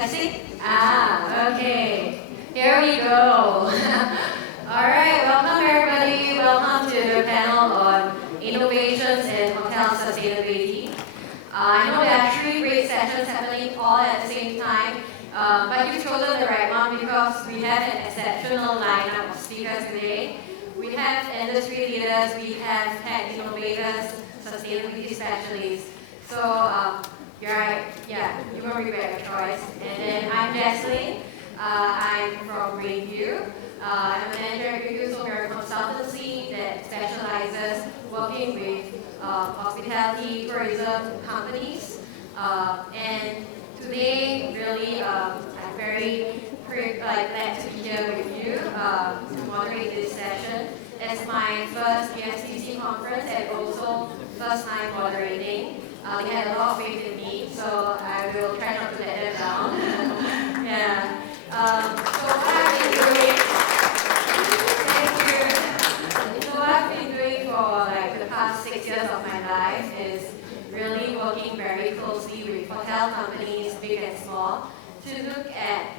Testing? Okay. Here we go. Alright, welcome everybody. Welcome to the panel on innovations and hotel sustainability. I know there are 3 great sessions happening all at the same time, but you've chosen the right one because we have an exceptional lineup of speakers today. We have industry leaders, we have tech innovators, sustainability specialists. So you're right, yeah, you won't regret your choice. And then I'm Jasline. I'm from Greenview. I'm a manager at Greenview, so we're a consultancy that specializes working with hospitality, tourism companies. And today, really, I'm very glad to be here with you to moderate this session. It's my first GSTC conference and also first time moderating. They had a lot of faith in me, so I will try not to let them down. Yeah. So what I've been doing, thank you. So what I've been doing for the past 6 years of my life is really working very closely with hotel companies, big and small, to look at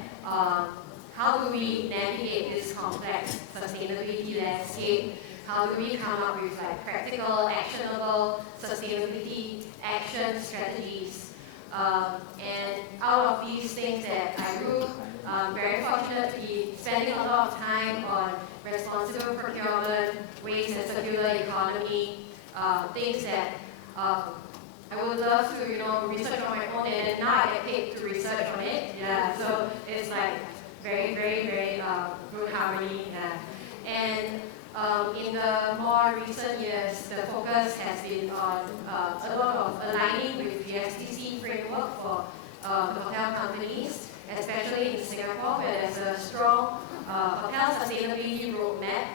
how do we navigate this complex sustainability landscape. How do we come up with practical, actionable sustainability action strategies? And out of these things that I do, I'm very fortunate to be spending a lot of time on responsible procurement, waste and circular economy, things that I would love to research on my own, and now I get paid to research on it. Yeah, so it's very, very, very good harmony. Yeah. And in the more recent years, the focus has been on a lot of aligning with the GSTC framework for the hotel companies, especially in Singapore, where there's a strong hotel sustainability roadmap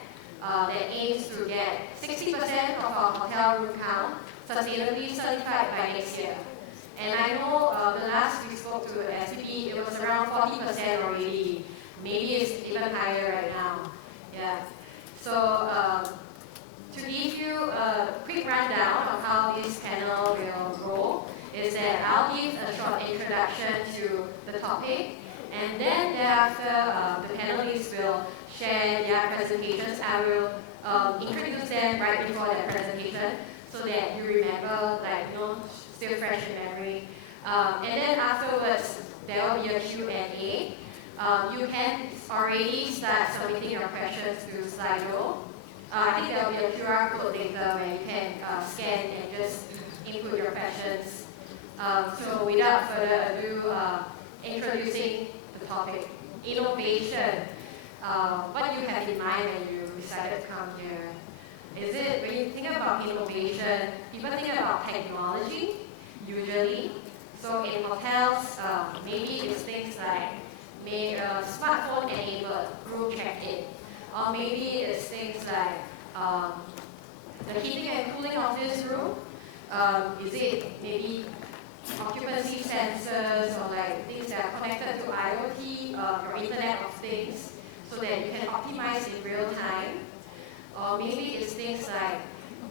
that aims to get 60% of our hotel room count sustainably certified by next year. And I know the last we spoke to SPP, it was around 40% already. Maybe it's even higher right now. Yeah. So to give you a quick rundown of how this panel will go, is that I'll give a short introduction to the topic, and then thereafter the panelists will share their presentations. I will introduce them right before their presentation so that you remember, still fresh in memory. And then afterwards, there will be a Q&A. You can already start submitting your questions to Slido. I think there will be a QR code later where you can scan and just input your questions. So without further ado, introducing the topic, innovation. What do you have in mind when you decided to come here? Is it, when you think about innovation, people think about technology, usually. So in hotels, maybe it's things like smartphone-enabled room check-in. Or maybe it's things like the heating and cooling of this room. Is it maybe occupancy sensors or things that are connected to IoT or Internet of Things so that you can optimize in real time? Or maybe it's things like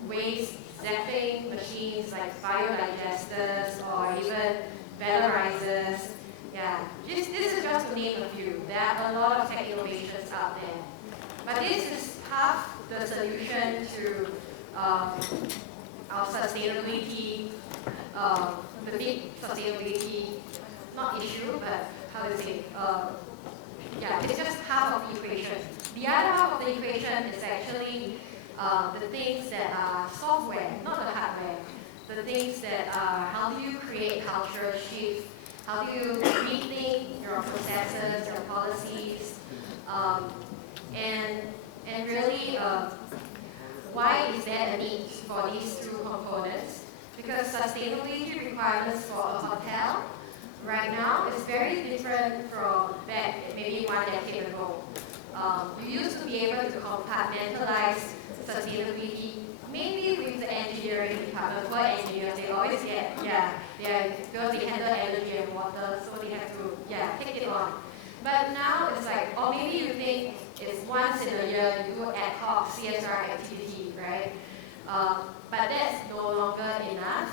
waste zapping machines like biodigesters or even valorizers. Yeah, this is just to name a few. There are a lot of tech innovations out there. But this is half the solution to our sustainability, the big sustainability, not issue, but how to say, yeah, it's just half of the equation. The other half of the equation is actually the things that are software, not the hardware. The things that are how do you create cultural shift, how do you rethink your processes, your policies, and really why is there a need for these 2 components? Because sustainability requirements for a hotel right now is very different from back maybe 1 decade ago. You used to be able to compartmentalize sustainability maybe with the engineering department. For engineers, they always get, because they handle energy and water, so they have to, take it on. But now it's or maybe you think it's once in a year you do ad hoc CSR activity, right? But that's no longer enough.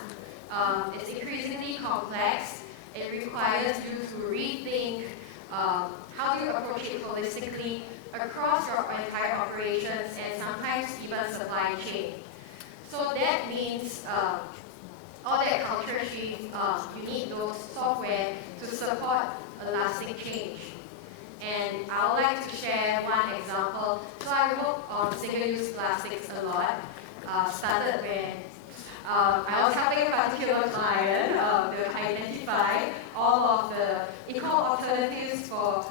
It's increasingly complex. it requires you to rethink how do you approach it holistically across your entire operations and sometimes even supply chain. So that means all that culture shift, you need those software to support a lasting change. And I would like to share one example. So I work on single-use plastics a lot. Started when I was helping a particular client to identify all of the eco alternatives for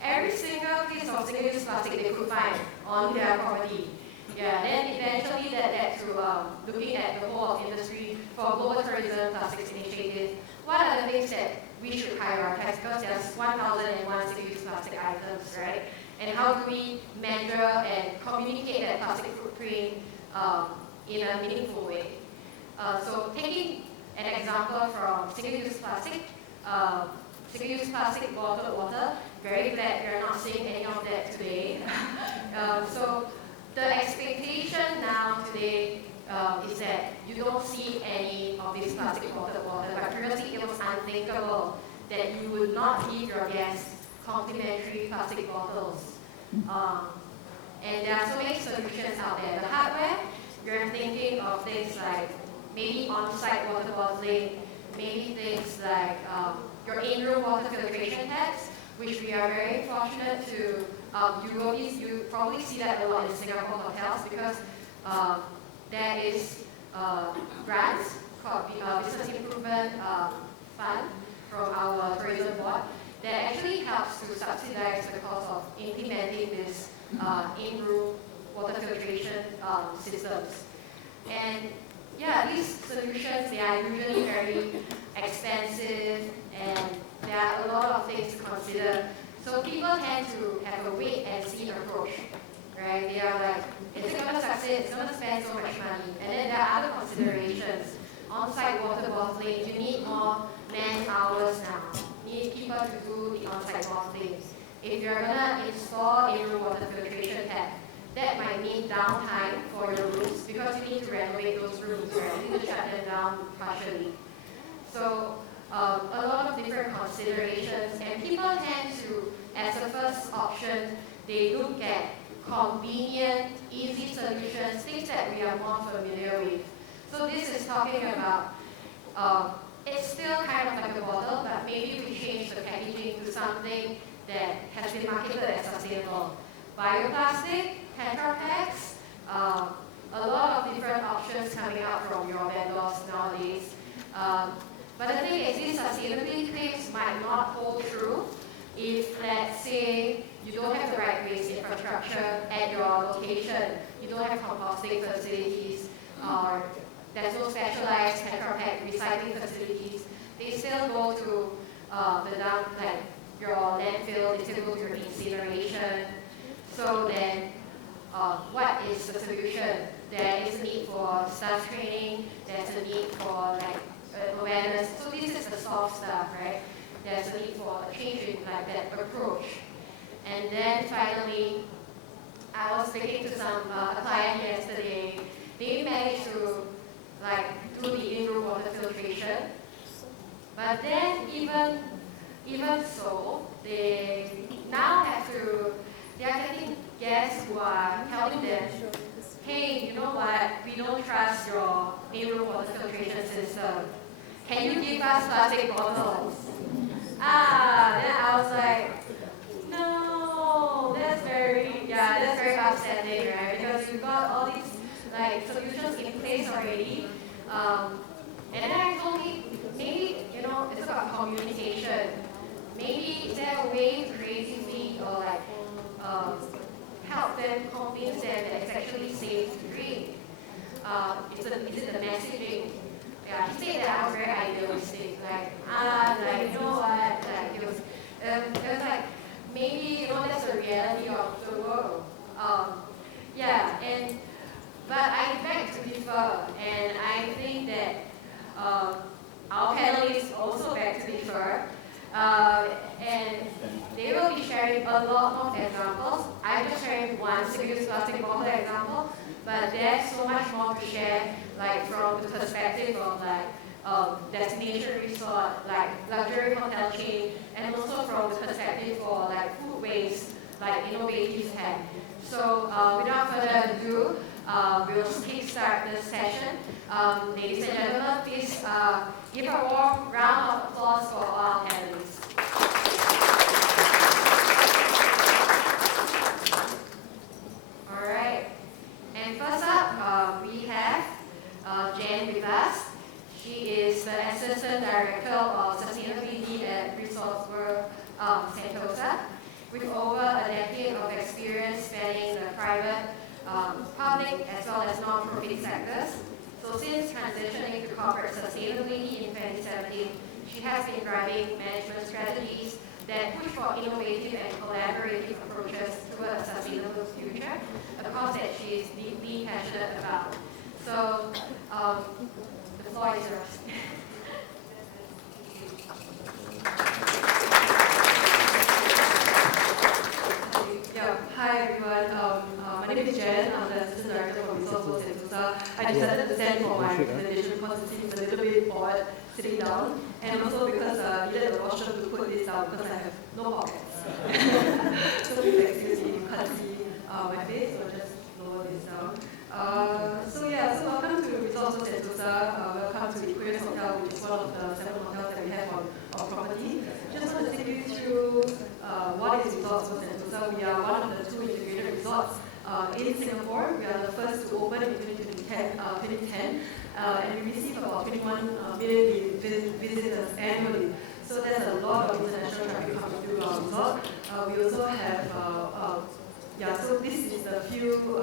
every single piece of single-use plastic they could find on their property. Yeah, then eventually that led to looking at the whole of industry for global tourism plastics initiative. What are the things that we should prioritize? Because there's 1,001 single-use plastic items, right? And how do we measure and communicate that plastic footprint in a meaningful way? So taking an example from single-use plastic bottled water, very glad you're not seeing any of that today. So the expectation now today is that you don't see any of this plastic bottled water, but previously it was unthinkable that you would not give your guests complimentary plastic bottles. And there are so many solutions out there. The hardware, you're thinking of things like maybe on-site water bottling, maybe things like your in-room water filtration taps, which we are very fortunate to you probably see that a lot in Singapore hotels because there is grants called Business Improvement Fund from our tourism board that actually helps to subsidize the cost of implementing this in-room water filtration systems. And yeah, these solutions, they are usually very expensive and there are a lot of things to consider. So people tend to have a wait and see approach, right? They are like, is it going to succeed? It's going to spend so much money. And then there are other considerations. On-site water bottling, you need more man-hours now. You need people to do the on-site bottling. If you're going to install in-room water filtration tap, that might mean downtime for your rooms because you need to renovate those rooms, right? You need to shut them down partially. So a lot of different considerations, and people tend to, as a first option, they look at convenient, easy solutions, things that we are more familiar with. So this is talking about, it's still kind of like a bottle, but maybe we change the packaging to something that has been marketed as sustainable. Bioplastic, Tetra Packs, a lot of different options coming out from your vendors nowadays. But the thing is, these sustainability claims might not hold true if, let's say, you don't have the right waste infrastructure at your location, you don't have composting facilities, or there's no specialized Tetra Pak recycling facilities. They still go to the dump, like your landfill, they still go to your incineration. So then, what is the solution? There is a need for staff training, there's a need for awareness. So this is the soft stuff, right? There's a need for a change in that approach. And then finally, I was speaking to a client yesterday. They managed to do the in-room water filtration. But then even so, they now have to, they are getting guests who are telling them, hey, you know what, we don't trust your in-room water filtration system. Can you give us plastic bottles? Then I was like, no, that's very upsetting, right? Because you've got all these solutions in place already. And then I told him, maybe, it's about communication. Maybe is there a way creatively or help them, convince them that it's actually safe to drink? Is it the messaging? Yeah, he said that I was very idealistic. You know what? It was maybe, that's the reality of the world. But I beg to differ, and I think that our panelists also beg to differ. And they will be sharing a lot of examples. I'm just sharing one single-use plastic bottle example, but there's so much more to share like from the perspective of like destination resort, like luxury hotel chain, and also from the perspective for like food waste, like innovators have. So without further ado, we'll kickstart this session. Ladies and gentlemen, please give a warm round of applause for our panelists. All right. And first up, we have Jen with us. She is the Assistant Director of Sustainability at Resorts World Sentosa, with over a decade of experience spanning the private, public, as well as non-profit sectors. So since transitioning to corporate sustainability in 2017, she has been driving management strategies that push for innovative and collaborative approaches towards a sustainable future, a cause that she is deeply passionate about. So the floor is yours. Hi everyone, my name is Jen. I'm the Assistant Director for Resorts World Sentosa. I decided to stand for my presentation because it seems a little bit odd sitting down, and also because I needed a washroom to put this down because I have no pockets. So please excuse me, you can't see my face, so just lower this down. So welcome to Resorts World Sentosa. Welcome to the Aquarius Hotel, which is one of the 7 hotels that we have on our property. Just want to take you through what is Resorts World Sentosa. We are one of the 2 integrated resorts in Singapore. We are the first to open in 2010, and we receive about 21 million visitors annually. So there's a lot of international traffic coming through our resort. We also have so this is the few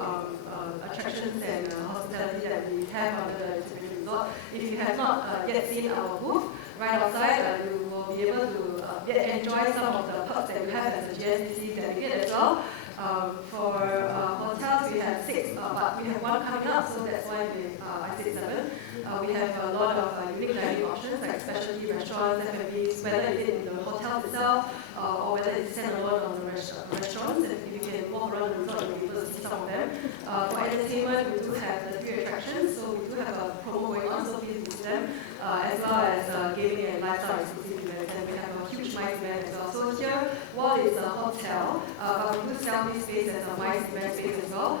attractions and hospitality that we have under the integrated resort. If you have not yet seen our booth, right outside, you will be able to enjoy some of the perks that we have as a GSTC delegate as well. For hotels, we have 6, but we have 1 coming up, so that's why I said 7. We have a lot of unique dining options, like specialty restaurants, F&Bs, whether it's in the hotel itself or whether it's standalone on the restaurants. And if you can walk around the resort, you'll be able to see some of them. For entertainment, we do have the 3 attractions, so we do have a promo going on, so please visit them, as well as gaming and lifestyle exclusive events. And we have a huge MICE event as well. So here, while it's a hotel, we do sell this space as a MICE event space as well.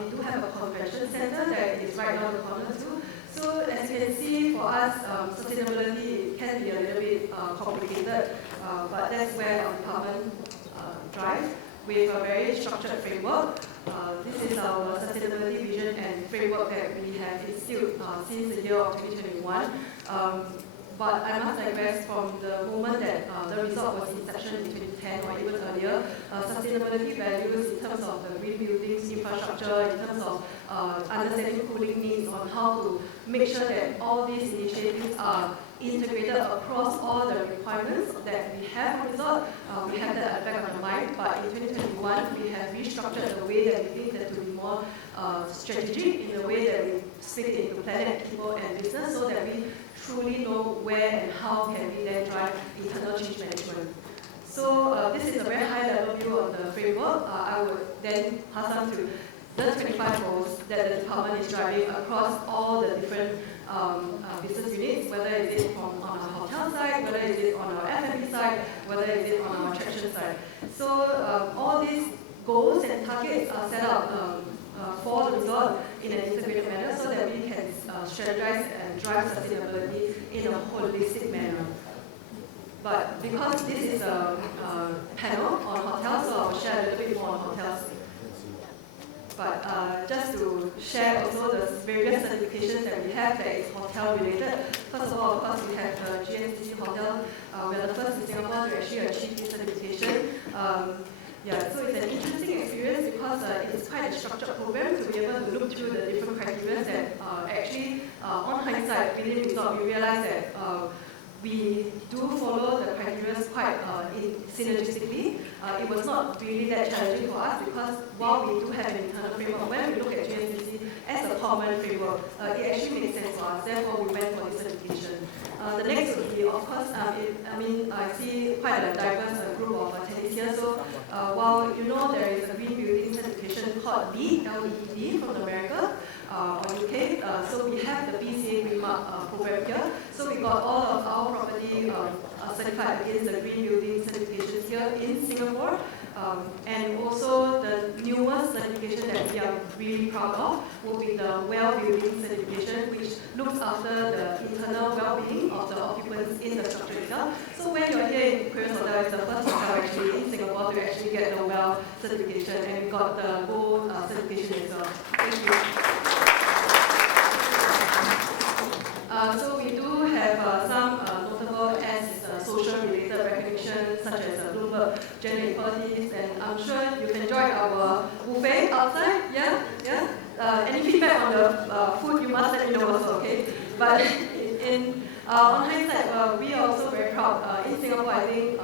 We do have a convention center that is right now the corner too. So as you can see, for us, sustainability can be a little bit complicated, but that's where our department drives with a very structured framework. This is our sustainability vision and framework that we have instilled since the year of 2021. But I must digress from the moment that the resort was inception in 2010 or even earlier. Sustainability values in terms of the green buildings, infrastructure, in terms of understanding cooling needs, on how to make sure that all these initiatives are integrated across all the requirements that we have on resort. We have that at the back of our mind, but in 2021 we have restructured the way that we think that to be more strategic in the way that we split it into planet, people, and business, so that we truly know where and how can we then drive internal change management. So this is a very high level view of the framework. I would then pass on to the 25 goals that the department is driving across all the different business units, whether it is on our hotel side, whether it is on our F&B side, whether it is on our attraction side. So all these goals and targets are set up for the resort in an integrated manner so that we can strategize and drive sustainability in a holistic manner. But because this is a panel on hotels, so I'll share a little bit more on hotels. But just to share also the various certifications that we have that is hotel related. First of all, of course, we have the GSTC hotel. We are the first in Singapore to actually achieve this certification. So it's an interesting experience because it's quite a structured program to be able to look through the different criteria that actually, on hindsight, within resort, we realize that we do follow the criteria quite synergistically. It was not really that challenging for us because while we do have an internal framework, when we look at GSTC as a common framework, it actually makes sense for us. Therefore, we went for this certification. The next would be, of course, I see quite a diverse group of attendees here. So while you know there is a green building certification called LEED, L-E-E-D, from America, or UK. So we have the BCA Green Mark program here. So we got all of our property certified against the green building certifications here in Singapore. And also the newest certification that we are really proud of will be the well building certification, which looks after the internal well-being of the occupants in the structure itself. So when you're here in Korean Hotel, it's the first hotel actually in Singapore to actually get the well certification, and we got the gold certification as well. Thank you. So we do have some notable as social-related recognition, such as Bloomberg Gender Equalities, and I'm sure you've enjoyed our buffet outside. Yeah. Any feedback on the food, you must let me know also, okay? But on hindsight, we are also very proud. In Singapore, I think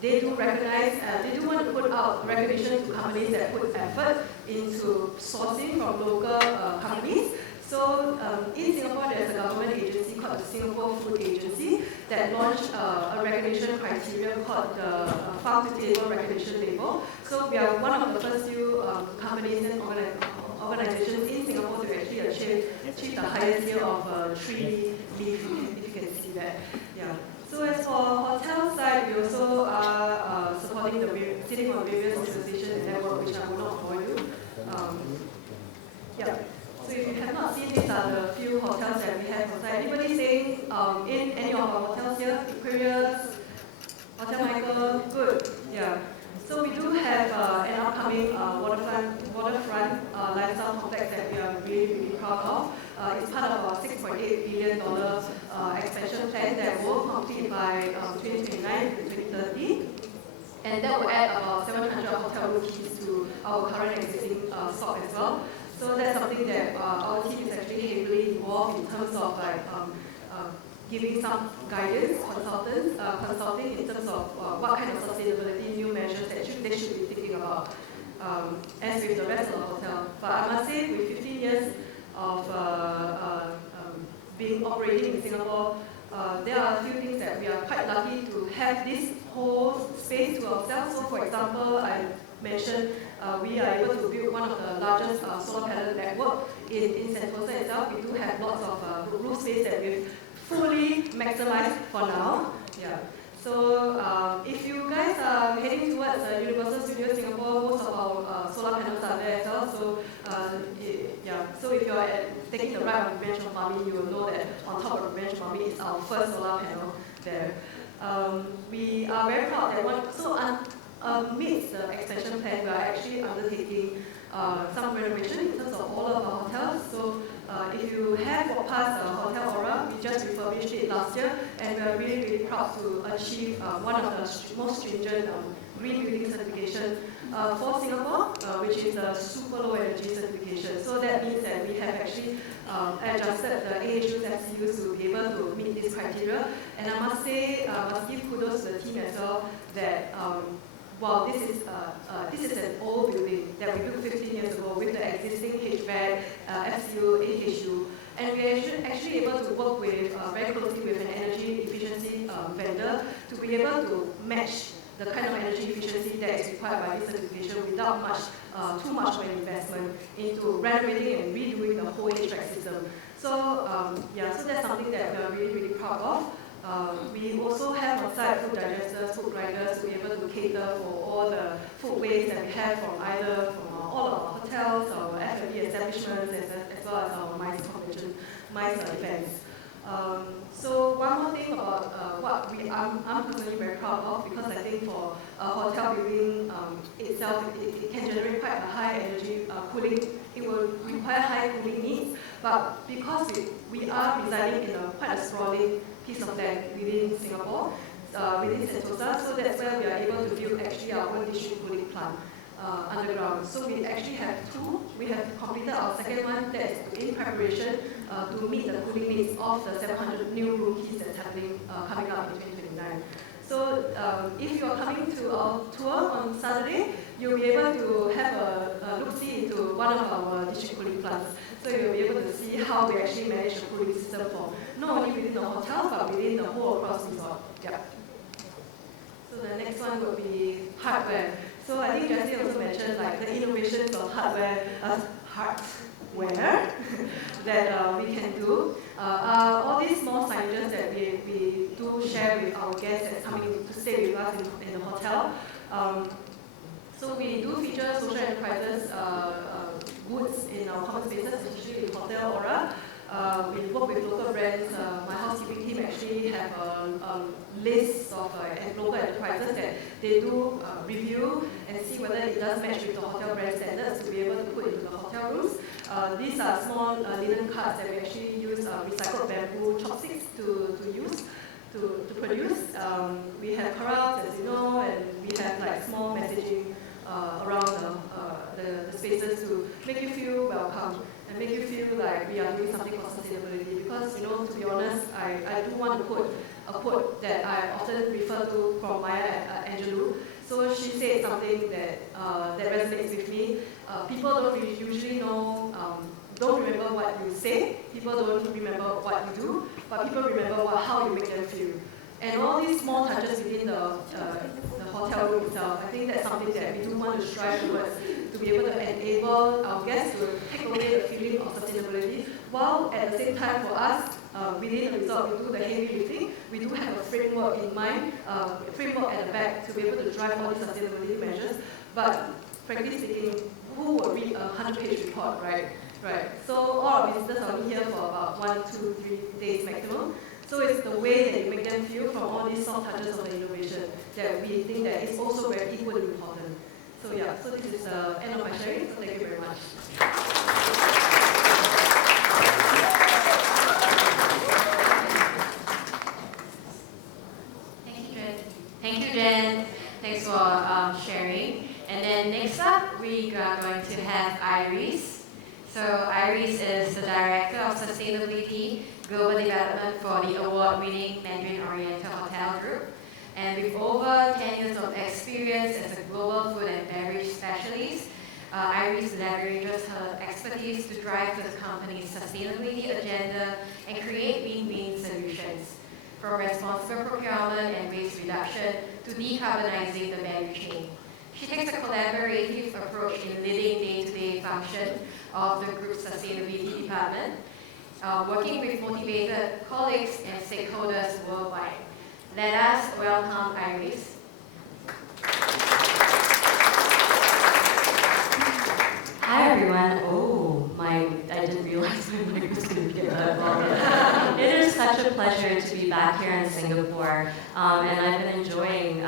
they do recognize, they do want to put out recognition to companies that put effort into sourcing from local companies. So in Singapore, there's a government agency called the Singapore Food Agency that launched a recognition criteria called the Farm-to-Table Recognition Label. So we are one of the first few companies and organizations in Singapore to actually achieve the highest tier of tree leaf, if you can see that. Yeah. So as for hotel side, we also are supporting the sitting on various associations and network, which I will not bore you. Yeah. So if you have not seen, these are the few hotels that we have outside. Anybody staying in any of our hotels here? Aquarius, Hotel Michael, good. Yeah. So we do have an upcoming waterfront lifestyle complex that we are really proud of. It's part of our $6.8 billion expansion plan that will complete by 2029 to 2030. And that will add about 700 hotel room keys to our current existing stock as well. So that's something that our team is actually heavily involved in terms of giving some guidance, consulting in terms of what kind of sustainability new measures that they should be thinking about, as with the rest of the hotel. But I must say, with 15 years of being operating in Singapore, there are a few things that we are quite lucky to have this whole space to ourselves. So for example, I mentioned we are able to build one of the largest solar panel network in Sentosa itself. We do have lots of roof space that we've fully maximized for now. Yeah. So if you guys are heading towards Universal Studios Singapore, most of our solar panels are there as well. So yeah. So if you're taking the ride on Revenge of Mummy, you will know that on top of Revenge of Mummy is our first solar panel there. We are very proud that amidst the expansion plan, we are actually undertaking some renovation in terms of all of our hotels. So if you have walked past Hotel Aura, we just refurbished it last year, and we are really proud to achieve one of the most stringent green building certification for Singapore, which is a super low energy certification. So that means that we have actually adjusted the AHU's FCUs to be able to meet this criteria. And I must say, I must give kudos to the team as well that while this is an old building that we built 15 years ago with the existing HVAC, FCU, AHU, and we are actually able to work with very closely with an energy efficiency vendor to be able to match the kind of energy efficiency that is required by this certification without too much of an investment into renovating and redoing the whole HVAC system. So yeah, so that's something that we are really proud of. We also have on site food digesters, food grinders to be able to cater for all the food waste that we have from all of our hotels, our F&B establishments, as well as our MICE events. So one more thing about what I'm personally very proud of, because I think for a hotel building itself, it can generate quite a high energy cooling. It will require high cooling needs, but because we are residing in quite a sprawling piece of land within Singapore, within Sentosa, so that's where we are able to build actually our own district cooling plant underground. So we actually have two. We have completed our second one that is in preparation to meet the cooling needs of the 700 new room keys that's happening coming up in 2029. So if you are coming to our tour on Saturday, you'll be able to have a look-see into one of our district cooling plants. So you'll be able to see how we actually manage the cooling system for not only within the hotel, but within the whole across resort. Yeah. So the next one will be hardware. So I think Jasline also mentioned like the innovations of hardware, where that we can do. All these small signages that we do share with our guests that's coming to stay with us in the hotel. So we do feature social enterprises goods in our common spaces, especially in Hotel Aura. We work with local brands. My housekeeping team actually have a list of local enterprises that they do review and see whether it does match with the hotel brand standards to be able to put into the hotel rooms. These are small linen cards that we actually use recycled bamboo chopsticks to use to produce. We have corals, as you know, and we have like small messaging around the spaces to make you feel welcome and make you feel like we are doing something for sustainability. Because, to be honest, I do want to put a quote that I often refer to from Maya Angelou. So she said something that resonates with me. People don't usually know, don't remember what you say. People don't remember what you do, but people remember how you make them feel. And all these small touches within the hotel room itself, I think that's something that we do want to strive towards, to be able to enable our guests to take away the feeling of sustainability, while at the same time for us, within the resort, we do the heavy lifting. We do have a framework in mind, a framework at the back to be able to drive all these sustainability measures. But frankly speaking, who will read a 100-page report, right? Right. So all our visitors are only here for about 1, 2, 3 days maximum. So it's the way that you make them feel from all these soft touches of the innovation that we think that is also very equally important. So yeah, so this is the end of my sharing, so thank you very much. Thank you, Jen. Thanks for sharing. And then next up, we are going to have Iris. So Iris is the Director of Sustainability Global Development for the award-winning Mandarin Oriental Hotel Group. And with over 10 years of experience as a global food and beverage specialist, Iris leverages her expertise to drive the company's sustainability agenda and create win-win solutions, from responsible procurement and waste reduction to decarbonizing the value chain. She takes a collaborative approach in leading day-to-day function of the group's sustainability department, working with motivated colleagues and stakeholders worldwide. Let us welcome Iris. Hi everyone. Oh, I didn't realize my mic was going to get that long. It is such a pleasure to be back here in Singapore, and I've been enjoying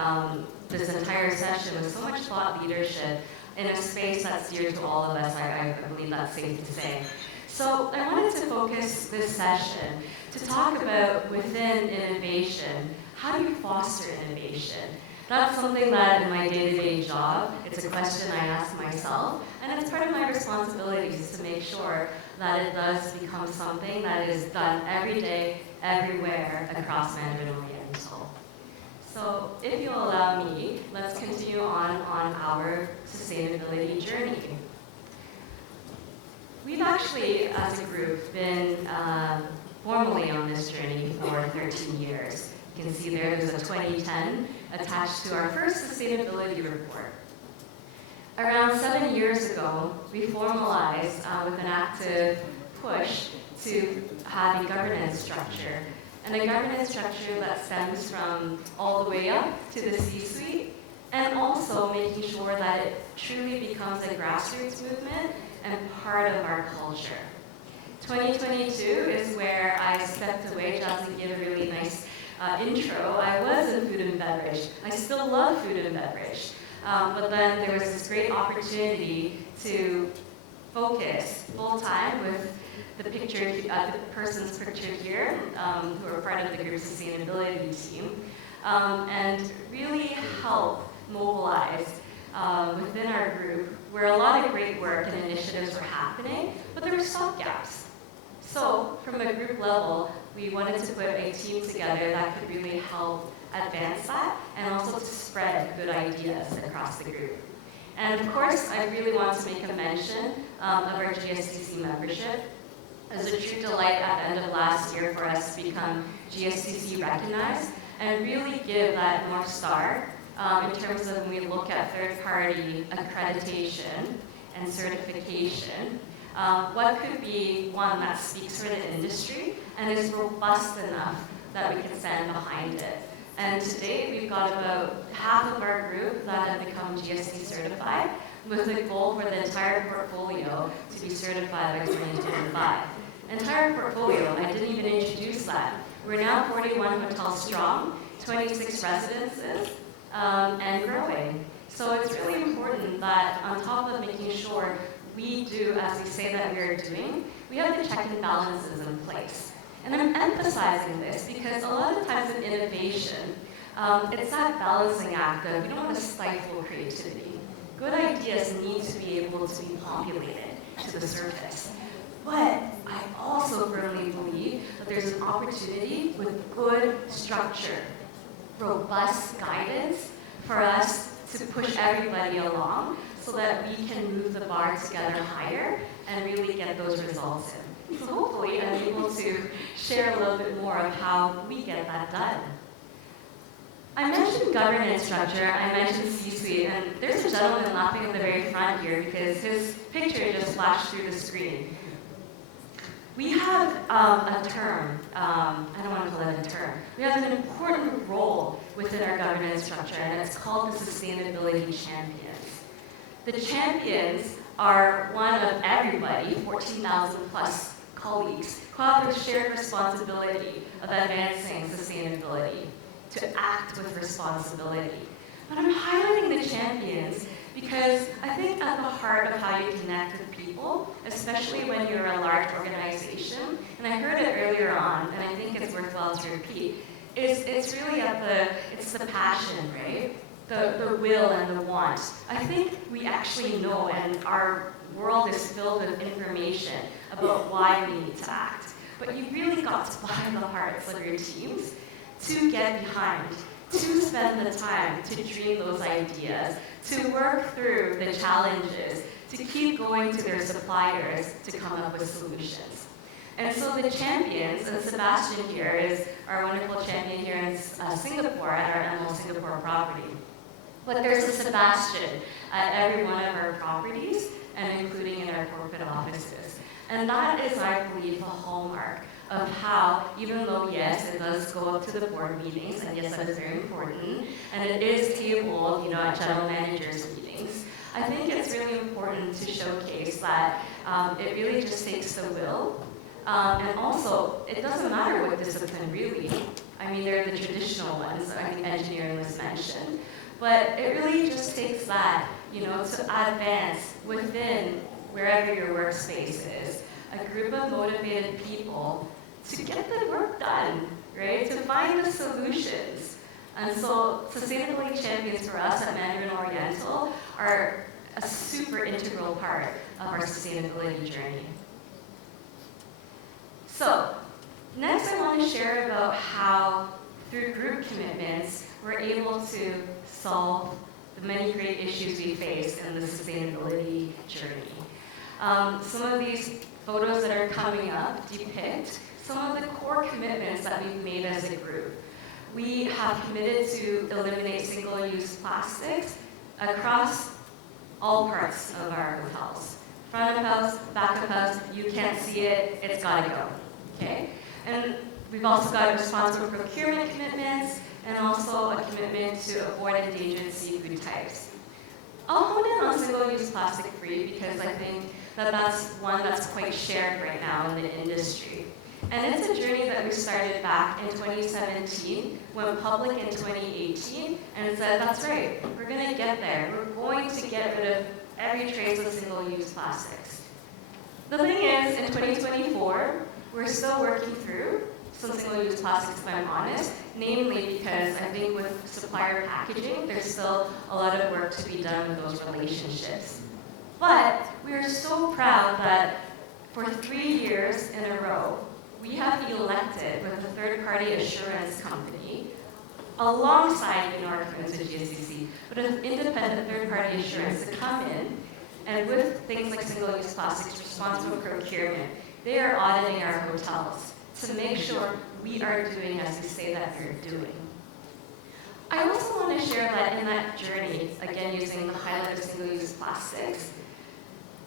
this entire session with so much thought leadership in a space that's dear to all of us. I believe that's safe to say. So I wanted to focus this session to talk about within innovation, how do you foster innovation? That's something that in my day-to-day job, it's a question I ask myself, and it's part of my responsibilities to make sure that it does become something that is done every day, everywhere across Mandarin Oriental. So if you'll allow me, let's continue on our sustainability journey. We've actually, as a group, been formally on this journey for 13 years. You can see there's a 2010 attached to our first sustainability report. Around 7 years ago, we formalized with an active push to have a governance structure. And a governance structure that stems from all the way up to the C-suite, and also making sure that it truly becomes a grassroots movement and part of our culture. 2022 is where I stepped away. Jasline gave a really nice intro. I was in food and beverage. I still love food and beverage. But then there was this great opportunity to focus full-time with the person's pictured here, who are part of the group sustainability team, and really help mobilize within our group where a lot of great work and initiatives were happening, but there were stopgaps. So from a group level, we wanted to put a team together that could really help advance that and also to spread good ideas across the group. And of course, I really want to make a mention of our GSTC membership. It was a true delight at the end of last year for us to become GSTC recognized and really give that North Star in terms of when we look at third-party accreditation and certification. what could be one that speaks for the industry and is robust enough that we can stand behind it. And to date, we've got about half of our group that have become GST certified, with the goal for the entire portfolio to be certified by 2025. Entire portfolio, I didn't even introduce that. We're now 41 hotels strong, 26 residences, and growing. So it's really important that on top of making sure we do as we say that we're doing, we have the check and balances in place. And I'm emphasizing this because a lot of times in innovation, it's that balancing act of we don't want to stifle creativity. Good ideas need to be able to be populated to the surface. But I also firmly believe that there's an opportunity with good structure, robust guidance for us to push everybody along so that we can move the bar together higher and really get those results in. So hopefully I'm able to share a little bit more of how we get that done. I mentioned governance structure, I mentioned C-suite, and there's a gentleman laughing at the very front here because his picture just flashed through the screen. We have a term, I don't want to call it a term, we have an important role within our governance structure, and it's called the Sustainability Champions. The champions are one of everybody, 14,000 plus colleagues, who have the shared responsibility of advancing sustainability, to act with responsibility. But I'm highlighting the champions because I think at the heart of how you connect with people, especially when you're a large organization, and I heard it earlier on, and I think it's worthwhile to repeat, is it's really it's the passion, right? The will and the want. I think we actually know, and our world is filled with information about why we need to act. But you really got to buy the hearts of your teams to get behind, to spend the time to dream those ideas, to work through the challenges, to keep going to their suppliers to come up with solutions. And so the champions, and Sebastian here is our wonderful champion here in Singapore at our Emerald Singapore property. But there's a Sebastian at every one of our properties, and including in our corporate offices. And that is, I believe, a hallmark of how, even though, yes, it does go up to the board meetings, and yes, that is very important, and it is tabled, at general managers' meetings, I think it's really important to showcase that it really just takes the will, and also, it doesn't matter what discipline, really. I mean, they're the traditional ones, I think engineering was mentioned, but it really just takes that, to advance within wherever your workspace is, a group of motivated people to get the work done, right? To find the solutions. And so sustainability champions for us at Mandarin Oriental are a super integral part of our sustainability journey. So next I want to share about how through group commitments we're able to solve the many great issues we face in the sustainability journey. Some of these photos that are coming up depict some of the core commitments that we've made as a group. We have committed to eliminate single-use plastics across all parts of our hotels. Front of house, back of house, you can't see it, it's gotta go, okay? And we've also got responsible procurement commitments and also a commitment to avoid endangered seafood types. I'll hone in on single-use plastic-free because I think that's one that's quite shared right now in the industry. And it's a journey that we started back in 2017, went public in 2018, and said, that's right, we're going to get there. We're going to get rid of every trace of single-use plastics. The thing is, in 2024, we're still working through some single-use plastics, if I'm honest, namely because I think with supplier packaging, there's still a lot of work to be done with those relationships. But we are so proud that for 3 years in a row, we have elected with a third-party assurance company, alongside our commitments with GSTC, but an independent third-party assurance to come in, and with things like single-use plastics, responsible procurement, they are auditing our hotels to make sure we are doing as we say that we're doing. I also want to share that in that journey, again using the highlight of single-use plastics,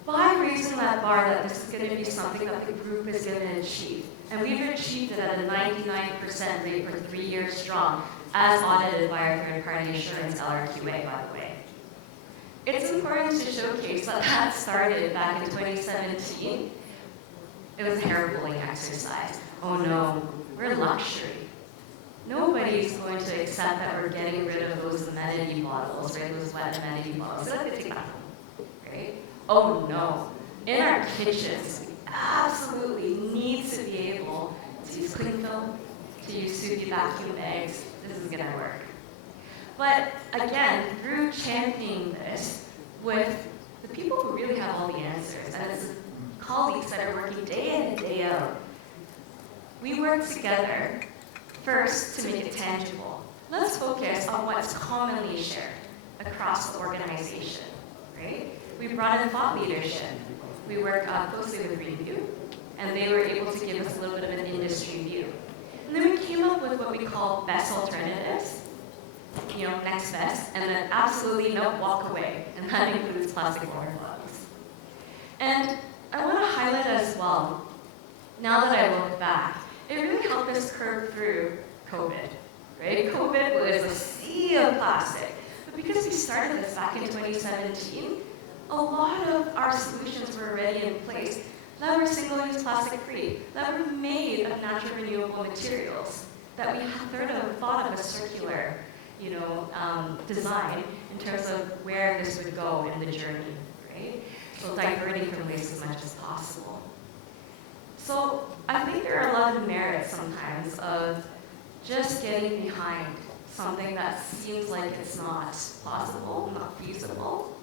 by raising that bar that this is going to be something that the group is going to achieve. And we've achieved it at a 99% rate for 3 years strong, as audited by our third-party assurance LRQA, by the way. It's important to showcase that that started back in 2017. It was a hair pulling exercise. Oh no, we're luxury. Nobody's going to accept that we're getting rid of those amenity bottles, right? Those wet amenity bottles. So let's take that home, right? Oh no. In our kitchens, we absolutely need to be able to use cling film, to use Suki vacuum bags. This is going to work. But again, through championing this with the people who really have all the answers, and it's colleagues that are working day in and day out, we work together first to make it tangible. Let's focus on what's commonly shared across the organization, right? We brought in thought leadership. We work closely with Greenview, and they were able to give us a little bit of an industry view. And then we came up with what we call best alternatives, next best, and then absolutely no walk away, and that includes plastic water bottles. And I want to highlight as well, now that I look back, it really helped us curb through COVID, right? COVID was a sea of plastic, but because we started this back in 2017, a lot of our solutions were already in place that were single-use plastic-free, that were made of natural renewable materials, that we thought of a circular design in terms of where this would go in the journey, right? So diverting from waste as much as possible. So I think there are a lot of merits sometimes of just getting behind something that seems like it's not possible, not feasible,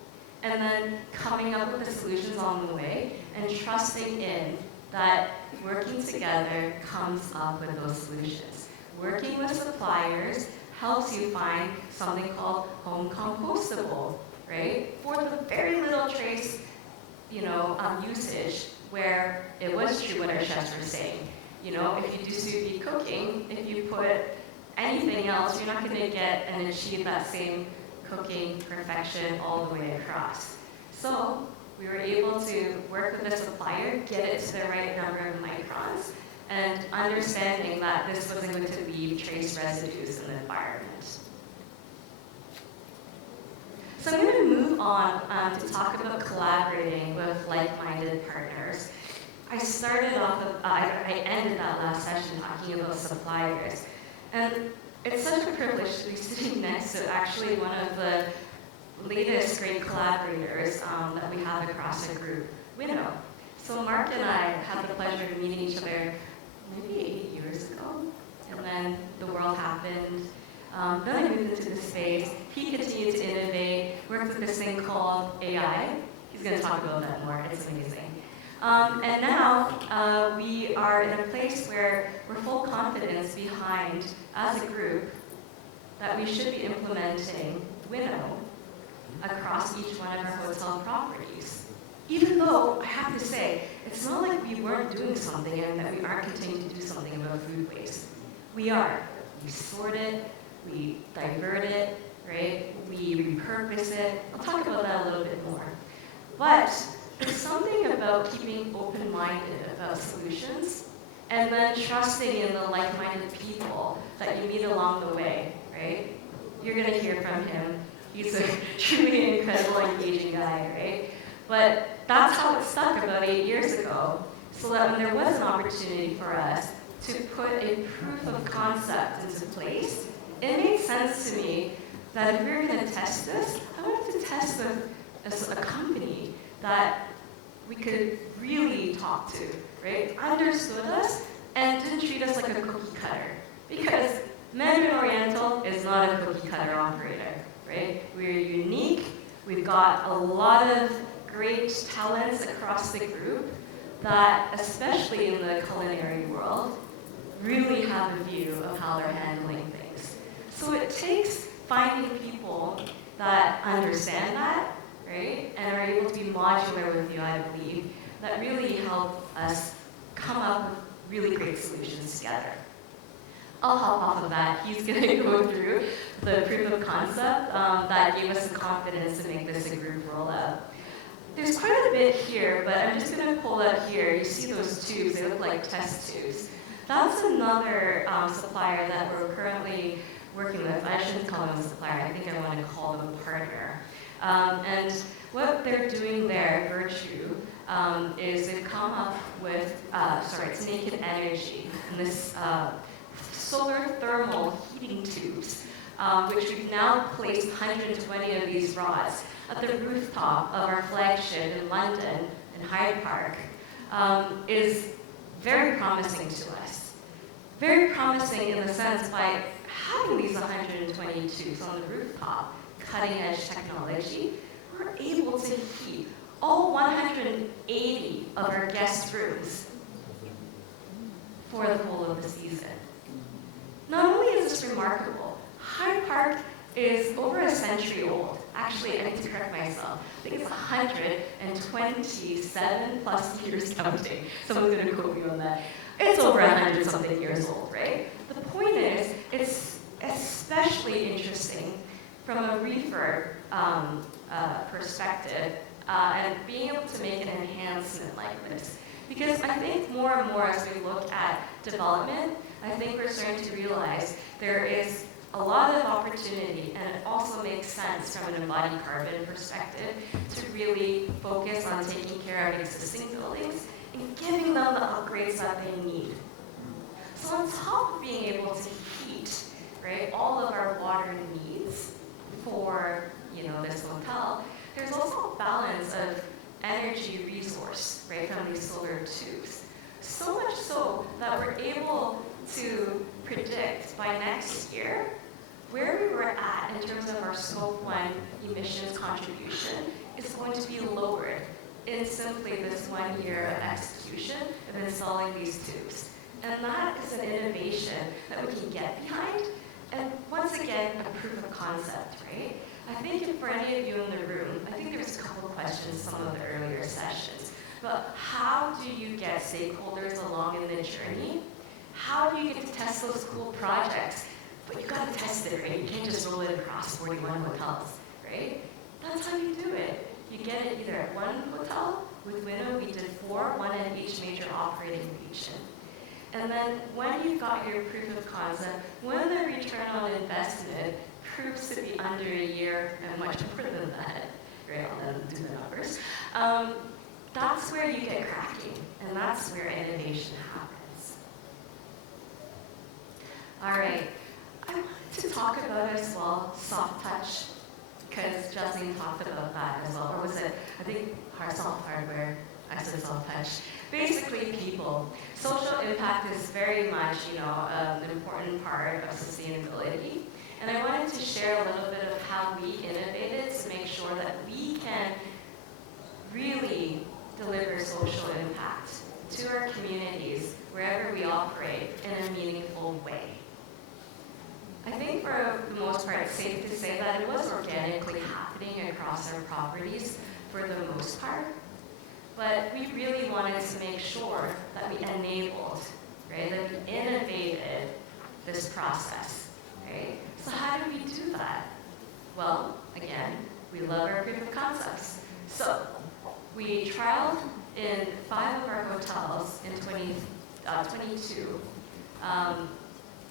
and then coming up with the solutions on the way and trusting in that working together comes up with those solutions. Working with suppliers helps you find something called home compostable, right? For the very little trace, usage where it was true what our chefs were saying. If you do sous vide cooking, if you put anything else, you're not going to get and achieve that same cooking perfection all the way across. So we were able to work with the supplier, get it to the right number of microns, and understanding that this wasn't going to leave trace residues in the environment. So I'm going to move on to talk about collaborating with like-minded partners. I ended that last session talking about suppliers. And it's such a privilege to be sitting next to actually one of the latest great collaborators that we have across the group, Winnow. So Marc and I had the pleasure of meeting each other maybe 8 years ago, and then the world happened. Then I moved into the space. He continued to innovate, worked with this thing called AI. He's going to talk about that more. It's amazing. And now we are in a place where we're full confidence behind, as a group, that we should be implementing Winnow across each one of our hotel properties. Even though, I have to say, it's not like we weren't doing something and that we aren't continuing to do something about food waste. We are. We sort it, we divert it, right? We repurpose it. I'll talk about that a little bit more. But there's something about keeping open-minded about solutions and then trusting in the like-minded people that you meet along the way, right? You're going to hear from him. He's a truly incredible, engaging guy, right? But that's how it stuck about 8 years ago, so that when there was an opportunity for us to put a proof of concept into place, it made sense to me that if we were going to test this, I wanted to test with a company that we could really talk to, right? Understood us and didn't treat us like a cookie cutter. Because Mandarin Oriental is not a cookie cutter operator, right? We're unique. We've got a lot of great talents across the group that, especially in the culinary world, really have a view of how they're handling things. So it takes finding people that understand that, right, and are able to be modular with you, I believe, that really help us come up with really great solutions together. I'll hop off of that. He's going to go through the proof of concept that gave us the confidence to make this a group rollout. there's quite a bit here, but I'm just going to pull up here. You see those tubes, they look like test tubes. That's another supplier that we're currently working with. I shouldn't call them a supplier, I think I want to call them a partner. And what they're doing there, Virtue, is they've come up with, it's Naked Energy, and this solar thermal heating tubes, which we've now placed 120 of these rods at the rooftop of our flagship in London, in Hyde Park, is very promising to us. Very promising in the sense by having these 120 tubes on the rooftop, cutting edge technology, we're able to heat all 180 of our guest rooms for the whole of the season. Not only is this remarkable, Hyde Park is over a century old. Actually, I need to correct myself. I think it's 127 plus years counting. Someone's going to quote me on that. It's over 100 something years old, right? The point is, it's especially interesting from a refurb perspective and being able to make an enhancement like this. Because I think more and more as we look at development, I think we're starting to realize there is a lot of opportunity, and it also makes sense from an embodied carbon perspective to really focus on taking care of existing buildings and giving them the upgrades that they need. So on top of being able to heat, right, all of our water needs for, this hotel, there's also a balance of energy resource, right, from these solar tubes. So much so that we're able to predict by next year where we were at in terms of our Scope 1 emissions contribution is going to be lowered in simply this 1 year of execution of installing these tubes. And that is an innovation that we can get behind. And once again, a proof of concept, right? I think if for any of you in the room, I think there was a couple of questions in some of the earlier sessions, but how do you get stakeholders along in the journey? How do you get to test those cool projects? But you got to test it, right? You can't just roll it across 41 hotels, right? That's how you do it. You get it either at one hotel. With Winnow, we did 4, one at each major operating region. And then when you've got your proof of concept, when the return on investment proves to be under a year and much more than that, right? I'll let them do the numbers. That's where you get cracking, and that's where innovation happens. All right. I wanted to talk about as well soft touch, because Jasline talked about that as well. Or was it, I think, soft hardware, I said soft touch. Basically, people. Social impact is very much, an important part of sustainability. And I wanted to share a little bit of how we innovated to make sure that we can really deliver social impact to our communities wherever we operate in a meaningful way. I think for the most part, it's safe to say that it was organically happening across our properties for the most part. But we really wanted to make sure that we enabled, right, that we innovated this process, right? So how do we do that? Well, again, we love our proof of concepts. So we trialed in 5 of our hotels in 2022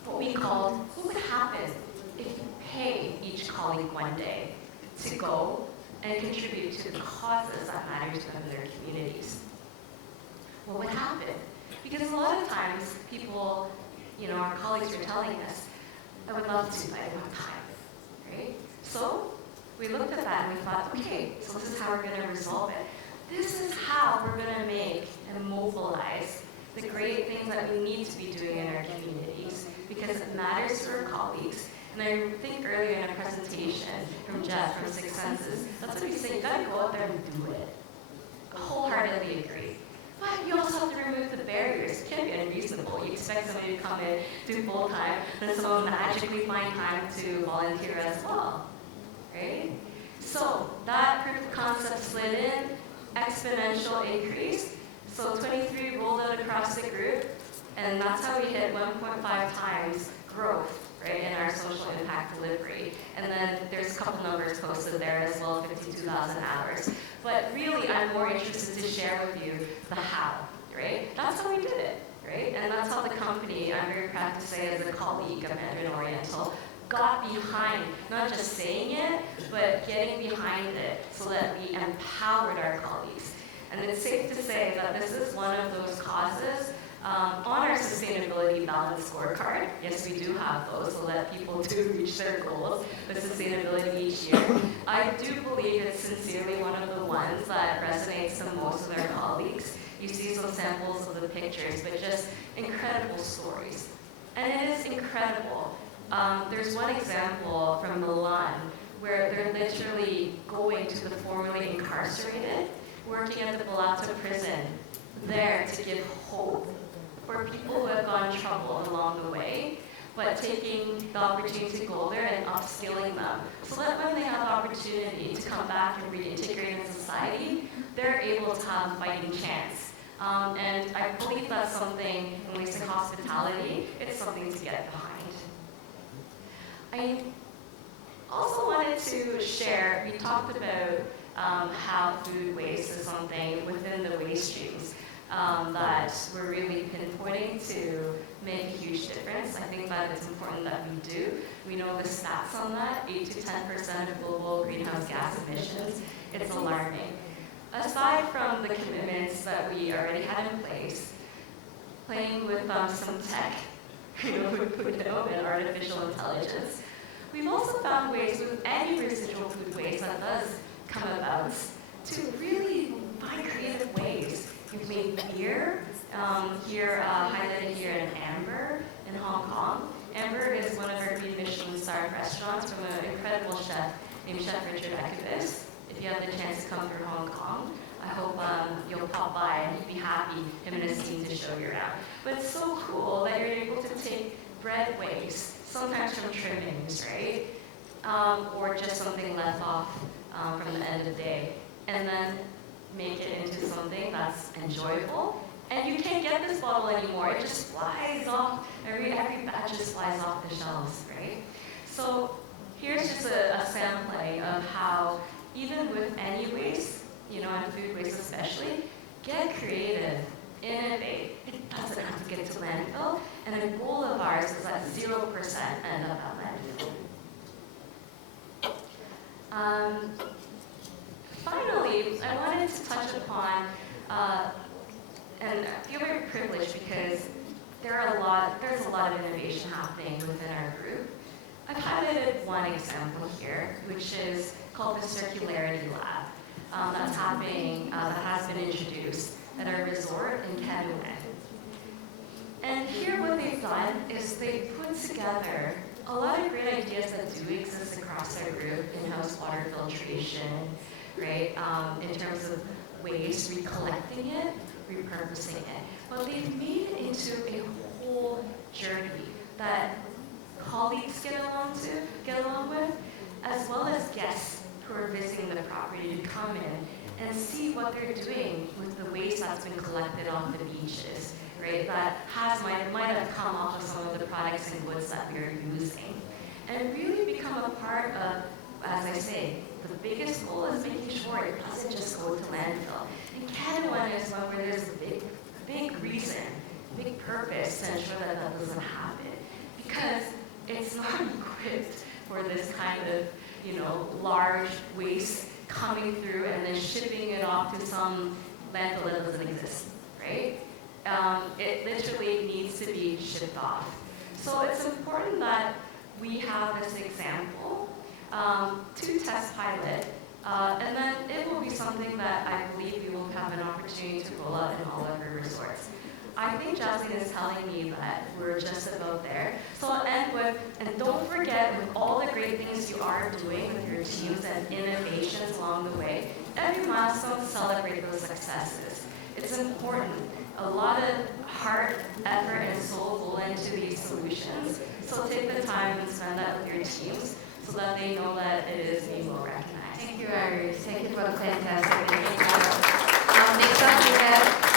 what we called, what would happen if you pay each colleague one day to go and contribute to the causes that matter to them in their communities? What would happen? Because a lot of times people, our colleagues were telling us, I would love to, but I don't have time, right? So we looked at that and we thought, okay, so this is how we're going to resolve it. This is how we're going to make and mobilize the great things that we need to be doing in our communities, because it matters to our colleagues. And I think earlier in a presentation from Jeff from Six Senses, that's what he's saying, you gotta go out there and do it. I wholeheartedly agree. But you also have to remove the barriers. It can't be unreasonable. You expect somebody to come in, do full time, and someone magically find time to volunteer as well, right? So that proof of concept slid in, exponential increase. So 23 rolled out across the group, and that's how we hit 1.5 times growth right, in our social impact delivery. And then there's a couple numbers posted there as well, 52,000 hours. But really, I'm more interested to share with you the how, right? That's how we did it, right? And that's how the company, I'm very proud to say as a colleague of Mandarin Oriental, got behind, not just saying it, but getting behind it so that we empowered our colleagues. And it's safe to say that this is one of those causes on our sustainability balance scorecard. Yes, we do have those so that people do reach their goals with sustainability each year. I do believe it's sincerely one of the ones that resonates the most with our colleagues. You see some samples of the pictures, but just incredible stories. And it is incredible. There's one example from Milan where they're literally going to the formerly incarcerated, working at the Bellata prison, there to give hope for people who have gone trouble along the way, but taking the opportunity to go there and upskilling them, so that when they have the opportunity to come back and reintegrate in society, they're able to have a fighting chance. And I believe that's something, when we say hospitality, it's something to get behind. I also wanted to share, we talked about how food waste is something within the waste streams that we're really pinpointing to make a huge difference. I think that it's important that we do. We know the stats on that, 8 to 10% of global greenhouse gas emissions. It's alarming. Aside from the commitments that we already had in place, playing with some tech, Winnow and artificial intelligence, we've also found ways with any residual food waste that does come about to really find creative ways. We've made beer, here highlighted here in Amber in Hong Kong. Amber is one of our Green Michelin-starred restaurants from an incredible chef named Chef Richard Ekibis. If you have the chance to come through Hong Kong, I hope you'll pop by and you'd be happy, him and his team, to show you around. But it's so cool that you're able to take bread waste, sometimes from trimmings, right? Or just something left off from the end of the day, and then make it into something that's enjoyable. And you can't get this bottle anymore. It just flies off. Every batch just flies off the shelves, right? So here's just a sampling of how, even with any waste, and food waste especially, get creative, innovate. It doesn't have to get to landfill. And the goal of ours is that 0% end up at landfill. Finally, I wanted to touch upon, and I feel very privileged because there's a lot of innovation happening within our group. I've highlighted one example here, which is called the Circularity Lab. That's happening, that has been introduced at our resort in Canada. And here what they've done is they've put together a lot of great ideas that do exist across our group: in-house water filtration, right? In terms of waste, recollecting it, repurposing it. But they've made it into a whole journey that colleagues get along with, as well as guests who are visiting the property to come in and see what they're doing with the waste that's been collected off the beaches, right? That might have come off of some of the products and goods that we're using. And really become a part of, as I say, the biggest goal is making sure it doesn't just go to landfill. And Canada is one where there's a big reason, big purpose to ensure that that doesn't happen. Because it's not equipped for this kind of, large waste coming through and then shipping it off to some landfill that doesn't exist, right? It literally needs to be shipped off. So it's important that we have this example to test pilot, and then it will be something that I believe we will have an opportunity to roll out in all of our resorts. I think Jasline is telling me that we're just about there. So I'll end with, and don't forget, with all the great things you are doing with your teams and innovations along the way, every milestone, celebrate those successes. It's important. A lot of heart, effort, and soul go into these solutions. So take the time and spend that with your teams so that they know that it is being well recognized. Thank you, Iris. Thank you for the fantastic introduction. Next up we have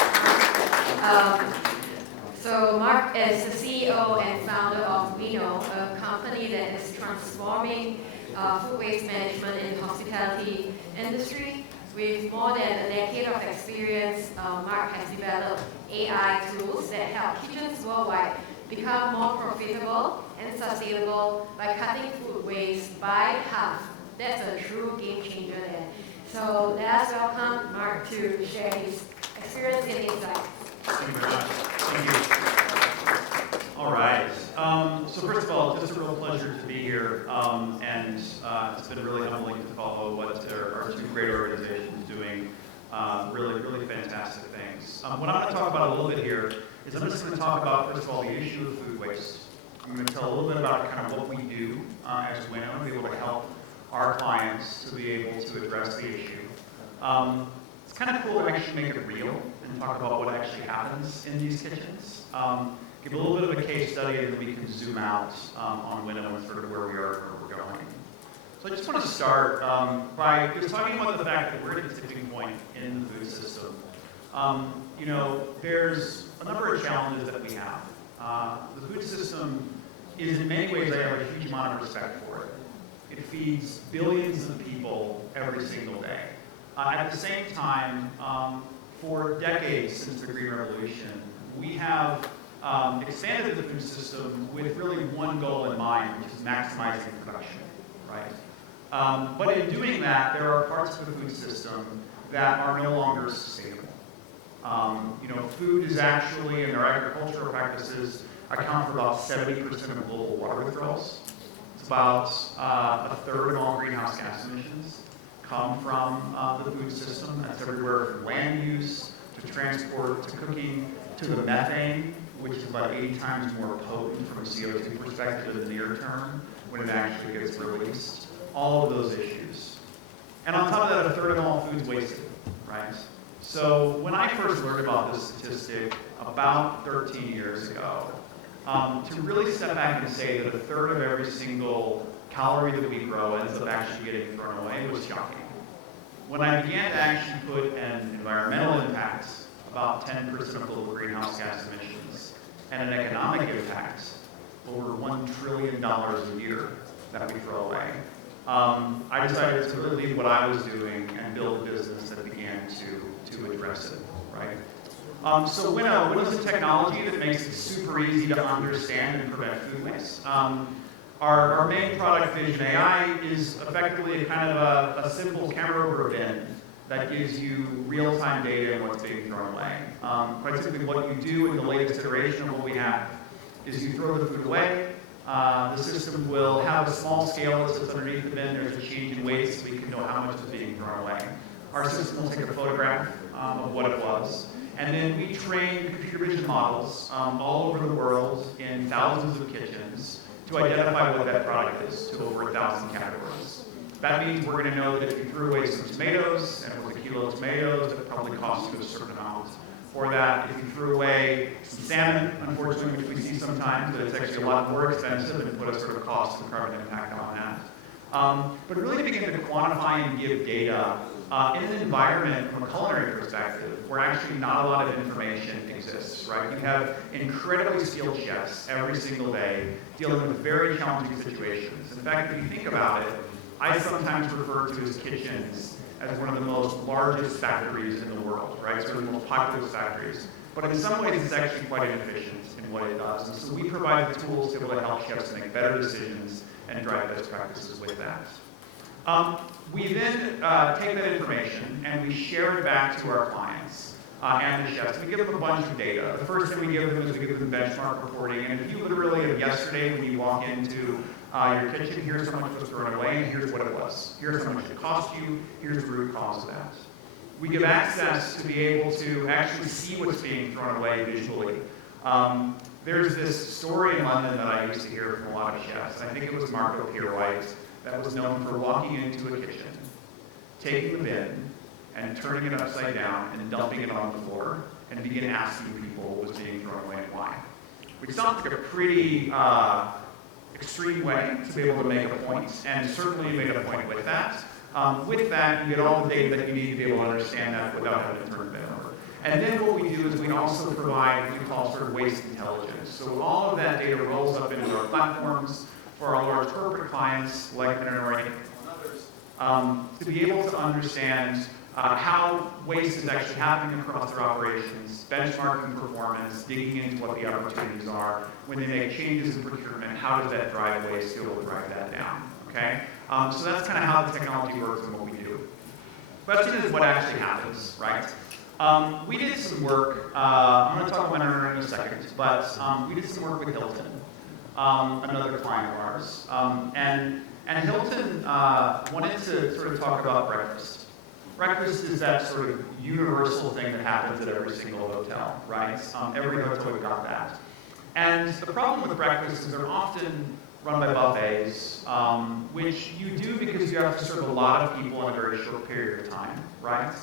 So Marc is the CEO and founder of Winnow, a company that is transforming food waste management in the hospitality industry. With more than a decade of experience, Marc has developed AI tools that help kitchens worldwide become more profitable and sustainable by cutting food waste by half. That's a true game changer there. So let us welcome Marc to share his experience and insights. Thank you very much. Thank you. All right. So first of all, just a real pleasure to be here, and it's been really humbling to follow what our two great organizations doing. Really fantastic things. What I'm going to talk about a little bit here is I'm just going to talk about, first of all, the issue of food waste. I'm going to tell a little bit about kind of what we do as Winnow to be able to help our clients to be able to address the issue. It's kind of cool to actually make it real and talk about what actually happens in these kitchens. Give a little bit of a case study, and then we can zoom out on Winnow and sort of where we are and where we're going. So I just want to start by just talking about the fact that we're at a tipping point in the food system. You know, there's a number of challenges that we have. The food system is, in many ways, I have a huge amount of respect for it. It feeds billions of people every single day. At the same time, for decades since the Green Revolution, we have expanded the food system with really one goal in mind, which is maximizing production, right? But in doing that, there are parts of the food system that are no longer sustainable. You know, food is actually, in our agricultural practices, account for about 70% of global water withdrawals. It's about a third of all greenhouse gas emissions come from the food system. That's everywhere from land use to transport to cooking to the methane, which is about 80 times more potent from a CO2 perspective in the near term when it actually gets released. All of those issues. And on top of that, a third of all food is wasted, right? So when I first learned about this statistic about 13 years ago, to really step back and say that a third of every single calorie that we grow ends up actually getting thrown away was shocking. When I began to actually put an environmental impact, about 10% of global greenhouse gas emissions, and an economic impact, over $1 trillion a year that we throw away, I decided to really leave what I was doing and build a business that began to address it, right? So Winnow is a technology that makes it super easy to understand and prevent food waste. Our main product, Vision AI, is effectively a kind of a simple camera over a bin that gives you real-time data on what's being thrown away. Quite simply, what you do in the latest iteration of what we have is you throw the food away. The system will have a small scale that sits underneath the bin. There's a change in weight so we can know how much is being thrown away. Our system will take a photograph of what it was. And then we train computer vision models all over the world in thousands of kitchens to identify what that product is to over 1,000 categories. That means we're going to know that if you threw away some tomatoes, and it was a kilo of tomatoes, it probably cost you a certain amount. Or that if you threw away some salmon, unfortunately, which we see sometimes, that it's actually a lot more expensive and put a sort of cost and carbon impact on that. But really begin to quantify and give data in an environment from a culinary perspective where actually not a lot of information exists, right? You have incredibly skilled chefs every single day dealing with very challenging situations. In fact, if you think about it, I sometimes refer to as kitchens as one of the most largest factories in the world, right? Sort of the most populous factories. But in some ways, it's actually quite inefficient in what it does. And so we provide the tools to be able to help chefs make better decisions and drive best practices with that. We then take that information and we share it back to our clients and the chefs. We give them a bunch of data. The first thing we give them is we give them benchmark reporting. And if you literally, yesterday when you walk into your kitchen, here's how much was thrown away, and here's what it was. Here's how much it cost you, here's the root cause of that. We give access to be able to actually see what's being thrown away visually. There's this story in London that I used to hear from a lot of chefs. I think it was Marc that was known for walking into a kitchen, taking the bin, and turning it upside down and dumping it on the floor, and begin asking people what was being thrown away and why. Which sounds like a pretty extreme way to be able to make a point, and certainly you made a point with that. With that, you get all the data that you need to be able to understand that without having to turn the bin over. And then what we do is we also provide what we call sort of waste intelligence. So all of that data rolls up into our platforms for our large corporate clients like Mandarin and others to be able to understand how waste is actually happening across their operations, benchmarking performance, digging into what the opportunities are. When they make changes in procurement, how does that drive waste, be able to drive that down, okay? So that's kind of how the technology works and what we do. Question is what actually happens, right? We did some work, I'm going to talk about Mandarin in a second, but we did some work with Hilton, another client of ours. And Hilton wanted to sort of talk about breakfast. Breakfast is that sort of universal thing that happens at every single hotel, right? Every hotel we've got that. And the problem with breakfast is they're often run by buffets, which you do because you have to serve a lot of people in a very short period of time, right?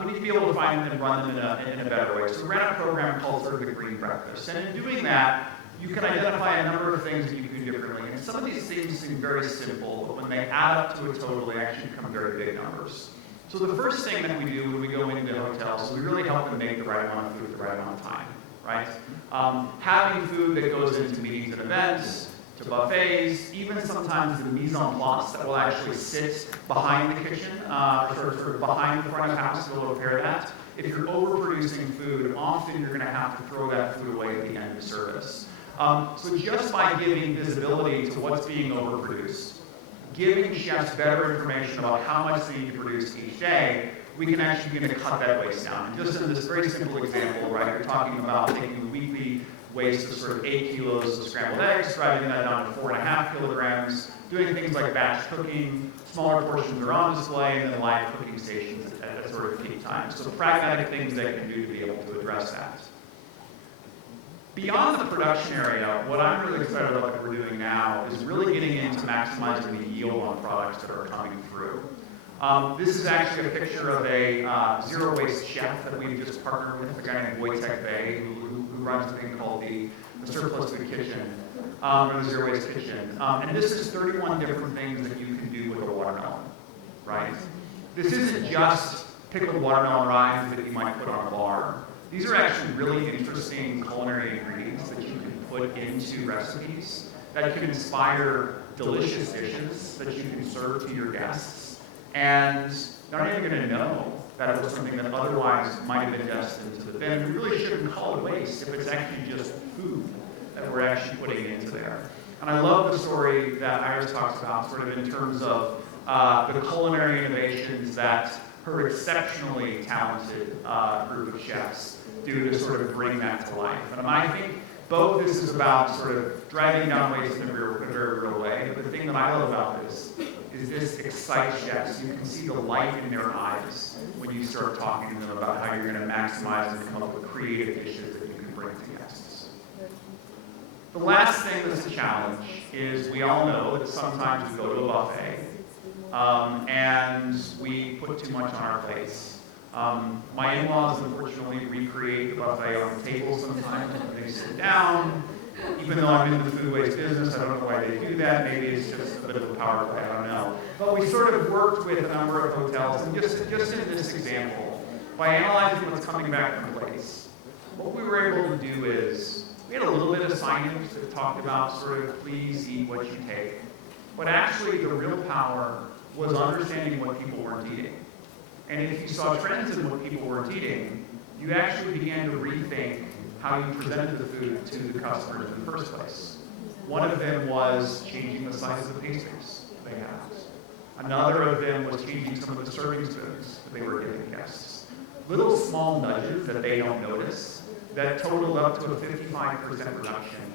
We need to be able to find them and run them in a better way. So we ran a program called sort of the Green Breakfast. And in doing that, you can identify a number of things that you can do differently. And some of these things seem very simple, but when they add up to a total, they actually become very big numbers. So the first thing that we do when we go into hotels, we really help them make the right amount of food at the right amount of time, right? Having food that goes into meetings and events, to buffets, even sometimes the mise en place that will actually sit behind the kitchen, or sort of behind the front of the house to prepare that. If you're overproducing food, often you're going to have to throw that food away at the end of service. So just by giving visibility to what's being overproduced, giving chefs better information about how much they need to produce each day, we can actually begin to cut that waste down. And just in this very simple example, right, you're talking about taking the weekly waste of sort of 8 kilos of scrambled eggs, driving that down to 4.5 kilograms, doing things like batch cooking, smaller portions are on display, and then live cooking stations at sort of peak times. So pragmatic things they can do to be able to address that. Beyond the production area, what I'm really excited about that we're doing now is really getting into maximizing the yield on products that are coming through. This is actually a picture of a zero-waste chef that we've just partnered with, a guy named Wojtek Bay, who runs a thing called the Surplus Food Kitchen, or the Zero-Waste Kitchen. And this is 31 different things that you can do with a watermelon, right? This isn't just pickled watermelon rinds that you might put on a bar. These are actually really interesting culinary ingredients that you can put into recipes that can inspire delicious dishes that you can serve to your guests. And they're not even going to know that it was something that otherwise might have been destined to the bin. We really shouldn't call it waste if it's actually just food that we're actually putting into there. And I love the story that Iris talks about, sort of in terms of the culinary innovations that her exceptionally talented group of chefs do to sort of bring that to life. And I think both this is about sort of driving down waste in a very real way, but the thing that I love about this is this excites chefs. You can see the light in their eyes when you start talking to them about how you're going to maximize and come up with creative dishes that you can bring to guests. The last thing that's a challenge is we all know that sometimes we go to a buffet and we put too much on our plates. My in-laws unfortunately recreate the buffet on the table sometimes when they sit down. Even though I'm in the food waste business, I don't know why they do that. Maybe it's just a bit of a power play, I don't know. But we sort of worked with a number of hotels, and just in this example, by analyzing what's coming back from plates, what we were able to do is, we had a little bit of signage that talked about sort of, please eat what you take. But actually, the real power was understanding what people weren't eating. And if you saw trends in what people weren't eating, you actually began to rethink how you presented the food to the customers in the first place. One of them was changing the size of the pastries they had. Another of them was changing some of the serving spoons that they were giving guests. Little small nudges that they don't notice that totaled up to a 55% reduction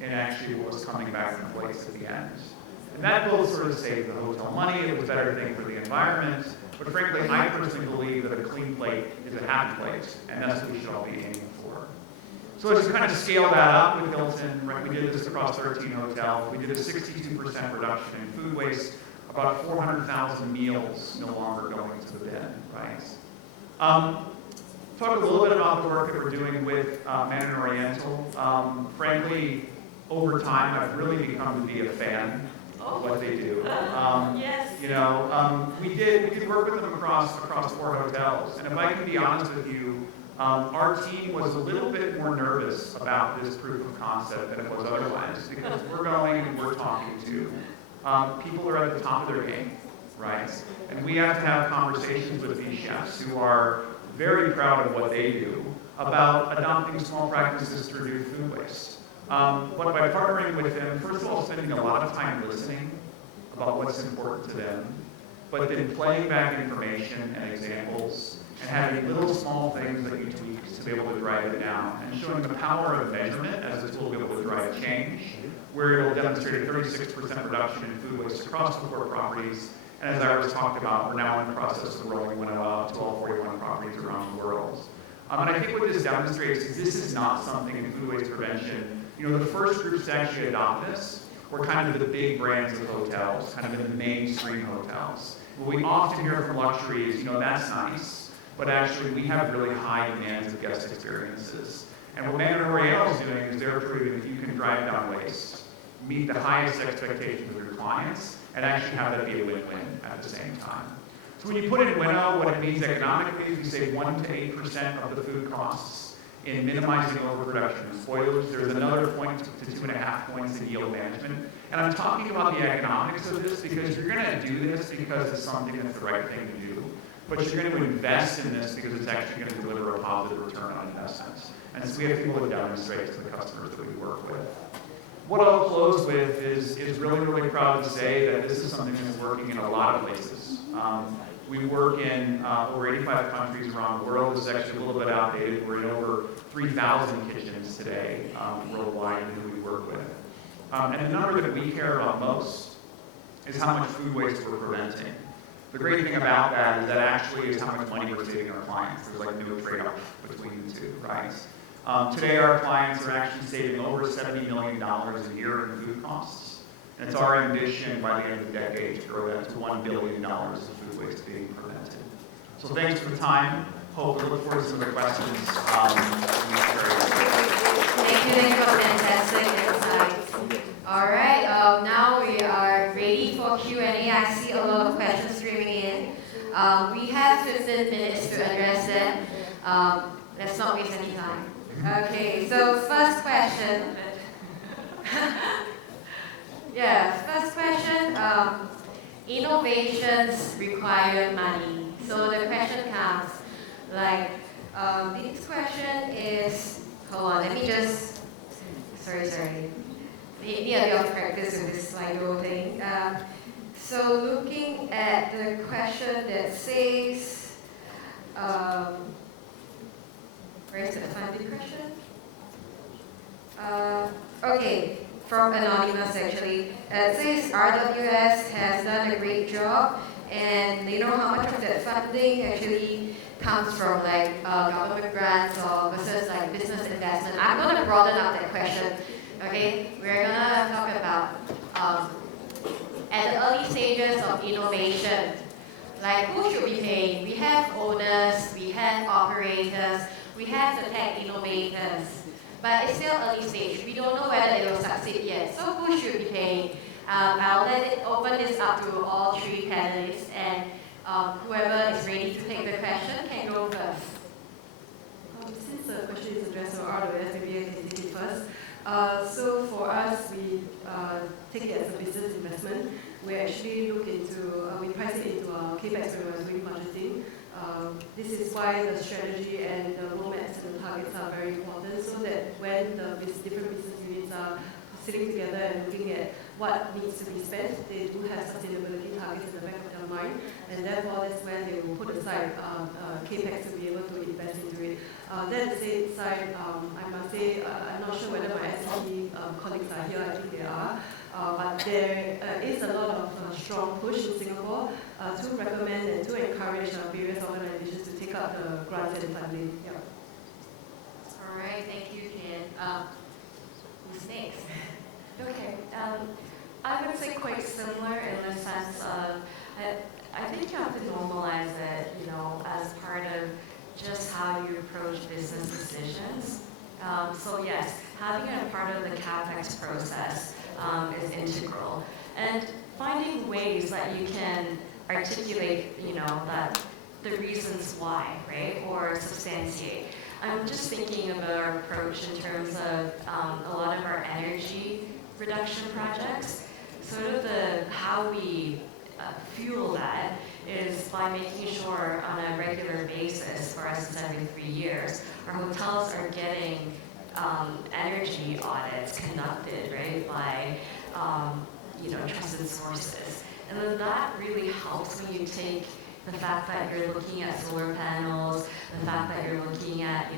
in actually what was coming back from plates at the end. And that both sort of saved the hotel money, it was a better thing for the environment, but frankly, I personally believe that a clean plate is a happy plate, and that's what we should all be aiming for. So to kind of scale that up with Hilton, right, we did this across 13 hotels. We did a 62% reduction in food waste, about 400,000 meals no longer going to the bin, right? Talk a little bit about the work that we're doing with Mandarin Oriental. Frankly, over time, I've really become to be a fan what they do. Yes. You know, we did work with them across 4 hotels, and if I can be honest with you, our team was a little bit more nervous about this proof of concept than it was otherwise, because we're going and we're talking to people who are at the top of their game, right? And we have to have conversations with these chefs who are very proud of what they do about adopting small practices to reduce food waste. But by partnering with them, first of all, spending a lot of time listening about what's important to them, but then playing back information and examples and having little small things that you tweak to be able to drive it down, and showing the power of measurement as a tool to be able to drive change, where it will demonstrate a 36% reduction in food waste across the 4 properties. And as Iris talked about, we're now in the process of rolling Winnow out to all 41 properties around the world. And I think what this demonstrates is this is not something in food waste prevention. You know, the first groups to actually adopt this were kind of the big brands of hotels, kind of in the mainstream hotels. What we often hear from luxury is, you know, that's nice, but actually we have really high demands of guest experiences. And what Mandarin and Oriental is doing is they're proving that you can drive down waste, meet the highest expectations of your clients, and actually have that be a win-win at the same time. So when you put in Winnow, what it means economically is we save 1 to 8% of the food costs in minimizing overproduction of spoilers. There's another point to 2.5 points in yield management. And I'm talking about the economics of this because you're going to do this because it's something that's the right thing to do. But you're going to invest in this because it's actually going to deliver a positive return on investment. And so we have people to demonstrate to the customers that we work with. What I'll close with is really, really proud to say that this is something that's working in a lot of places. We work in over 85 countries around the world. This is actually a little bit outdated. We're in over 3,000 kitchens today worldwide who we work with. And the number that we care about most is how much food waste we're preventing. The great thing about that is that actually is how much money we're saving our clients. There's like no trade-off between the two, right? Today our clients are actually saving over $70 million a year in food costs. And it's our ambition by the end of the decade to grow that to $1 billion of food waste being prevented. So thanks for the time. Hope we look forward to some of the questions. Thank you for fantastic insights. All right, now we are ready for Q&A. I see a lot of questions streaming in. We have 15 minutes to address them. Let's not waste any time. Okay, so first question. First question. Innovations require money. So the question comes like, the next question is, hold on, let me just, sorry. Need a bit of practice with this Slido thing. So looking at the question that says, where's the funding question? Okay, from Anonymous actually. It says RWS has done a great job, and they know how much of that funding actually comes from like government grants or versus like business investment. I'm going to broaden up that question. Okay, we're going to talk about at the early stages of innovation, like who should we pay? We have owners, we have operators, we have the tech innovators, but it's still early stage. We don't know whether it will succeed yet. So who should we pay? I'll open this up to all 3 panelists, and whoever is ready to take the question can go first. Since the question is addressed to RWS, maybe I can take it first. So for us, we take it as a business investment. We actually look into, we price it into our CAPEX when we're doing budgeting. This is why the strategy and the roadmaps and the targets are very important, so that when the different business units are sitting together and looking at what needs to be spent, they do have sustainability targets in the back of their mind, and therefore that's when they will put aside CAPEX to be able to invest into it. That said, I must say, I'm not sure whether my SEC colleagues are here, I think they are, but there is a lot of strong push in Singapore to recommend and to encourage various organizations to take up the grants and funding. Yeah. All right, thank you, Jen. Who's next? Okay, I would say quite similar in the sense of, I think you have to normalize it, you know, as part of just how you approach business decisions. So yes, having it a part of the CAPEX process is integral. and finding ways that you can articulate, that the reasons why, right, or substantiate. I'm just thinking of our approach in terms of a lot of our energy reduction projects. Sort of how we fuel that is by making sure on a regular basis, for us it's every 3 years, our hotels are getting energy audits conducted, right, by trusted sources. And then that really helps when you take the fact that you're looking at solar panels, the fact that you're looking at,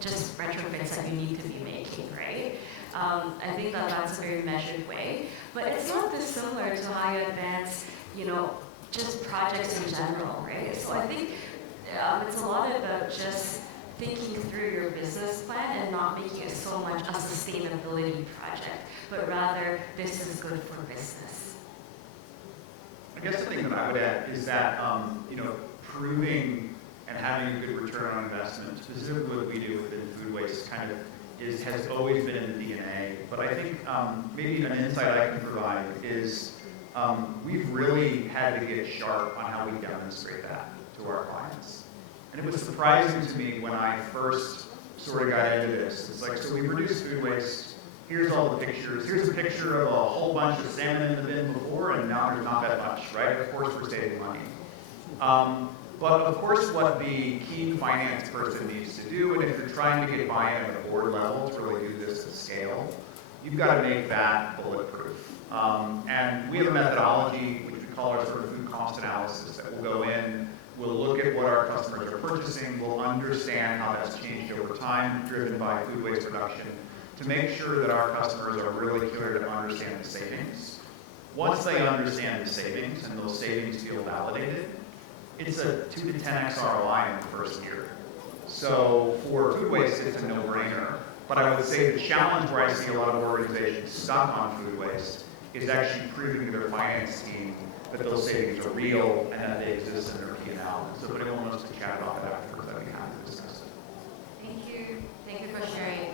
just retrofits that you need to be making, right? I think that that's a very measured way. But it's not dissimilar to how you advance, just projects in general, right? So I think it's a lot about just thinking through your business plan and not making it so much a sustainability project, but rather this is good for business. I guess the thing that I would add is that, proving and having a good return on investment, specifically what we do within food waste, has always been in the DNA. But I think maybe an insight I can provide is we've really had to get sharp on how we demonstrate that to our clients. And it was surprising to me when I first sort of got into this. It's like, so we reduce food waste. Here's all the pictures. Here's a picture of a whole bunch of salmon in the bin before, and now there's not that much, right? Of course, we're saving money. But of course, what the key finance person needs to do, and if you're trying to get buy-in at the board level to really do this at scale, you've got to make that bulletproof. And we have a methodology, which we call our sort of food cost analysis, that will go in, we'll look at what our customers are purchasing, we'll understand how that's changed over time, driven by food waste reduction, to make sure that our customers are really clear to understand the savings. Once they understand the savings and those savings feel validated, it's a 2 to 10x ROI in the first year. So for food waste, it's a no-brainer. But I would say the challenge where I see a lot of organizations stuck on food waste is actually proving to their finance team that those savings are real and that they exist in their P&L. So if anyone wants to chat about that afterwards, I'd be happy to discuss it. Thank you. Thank you for sharing.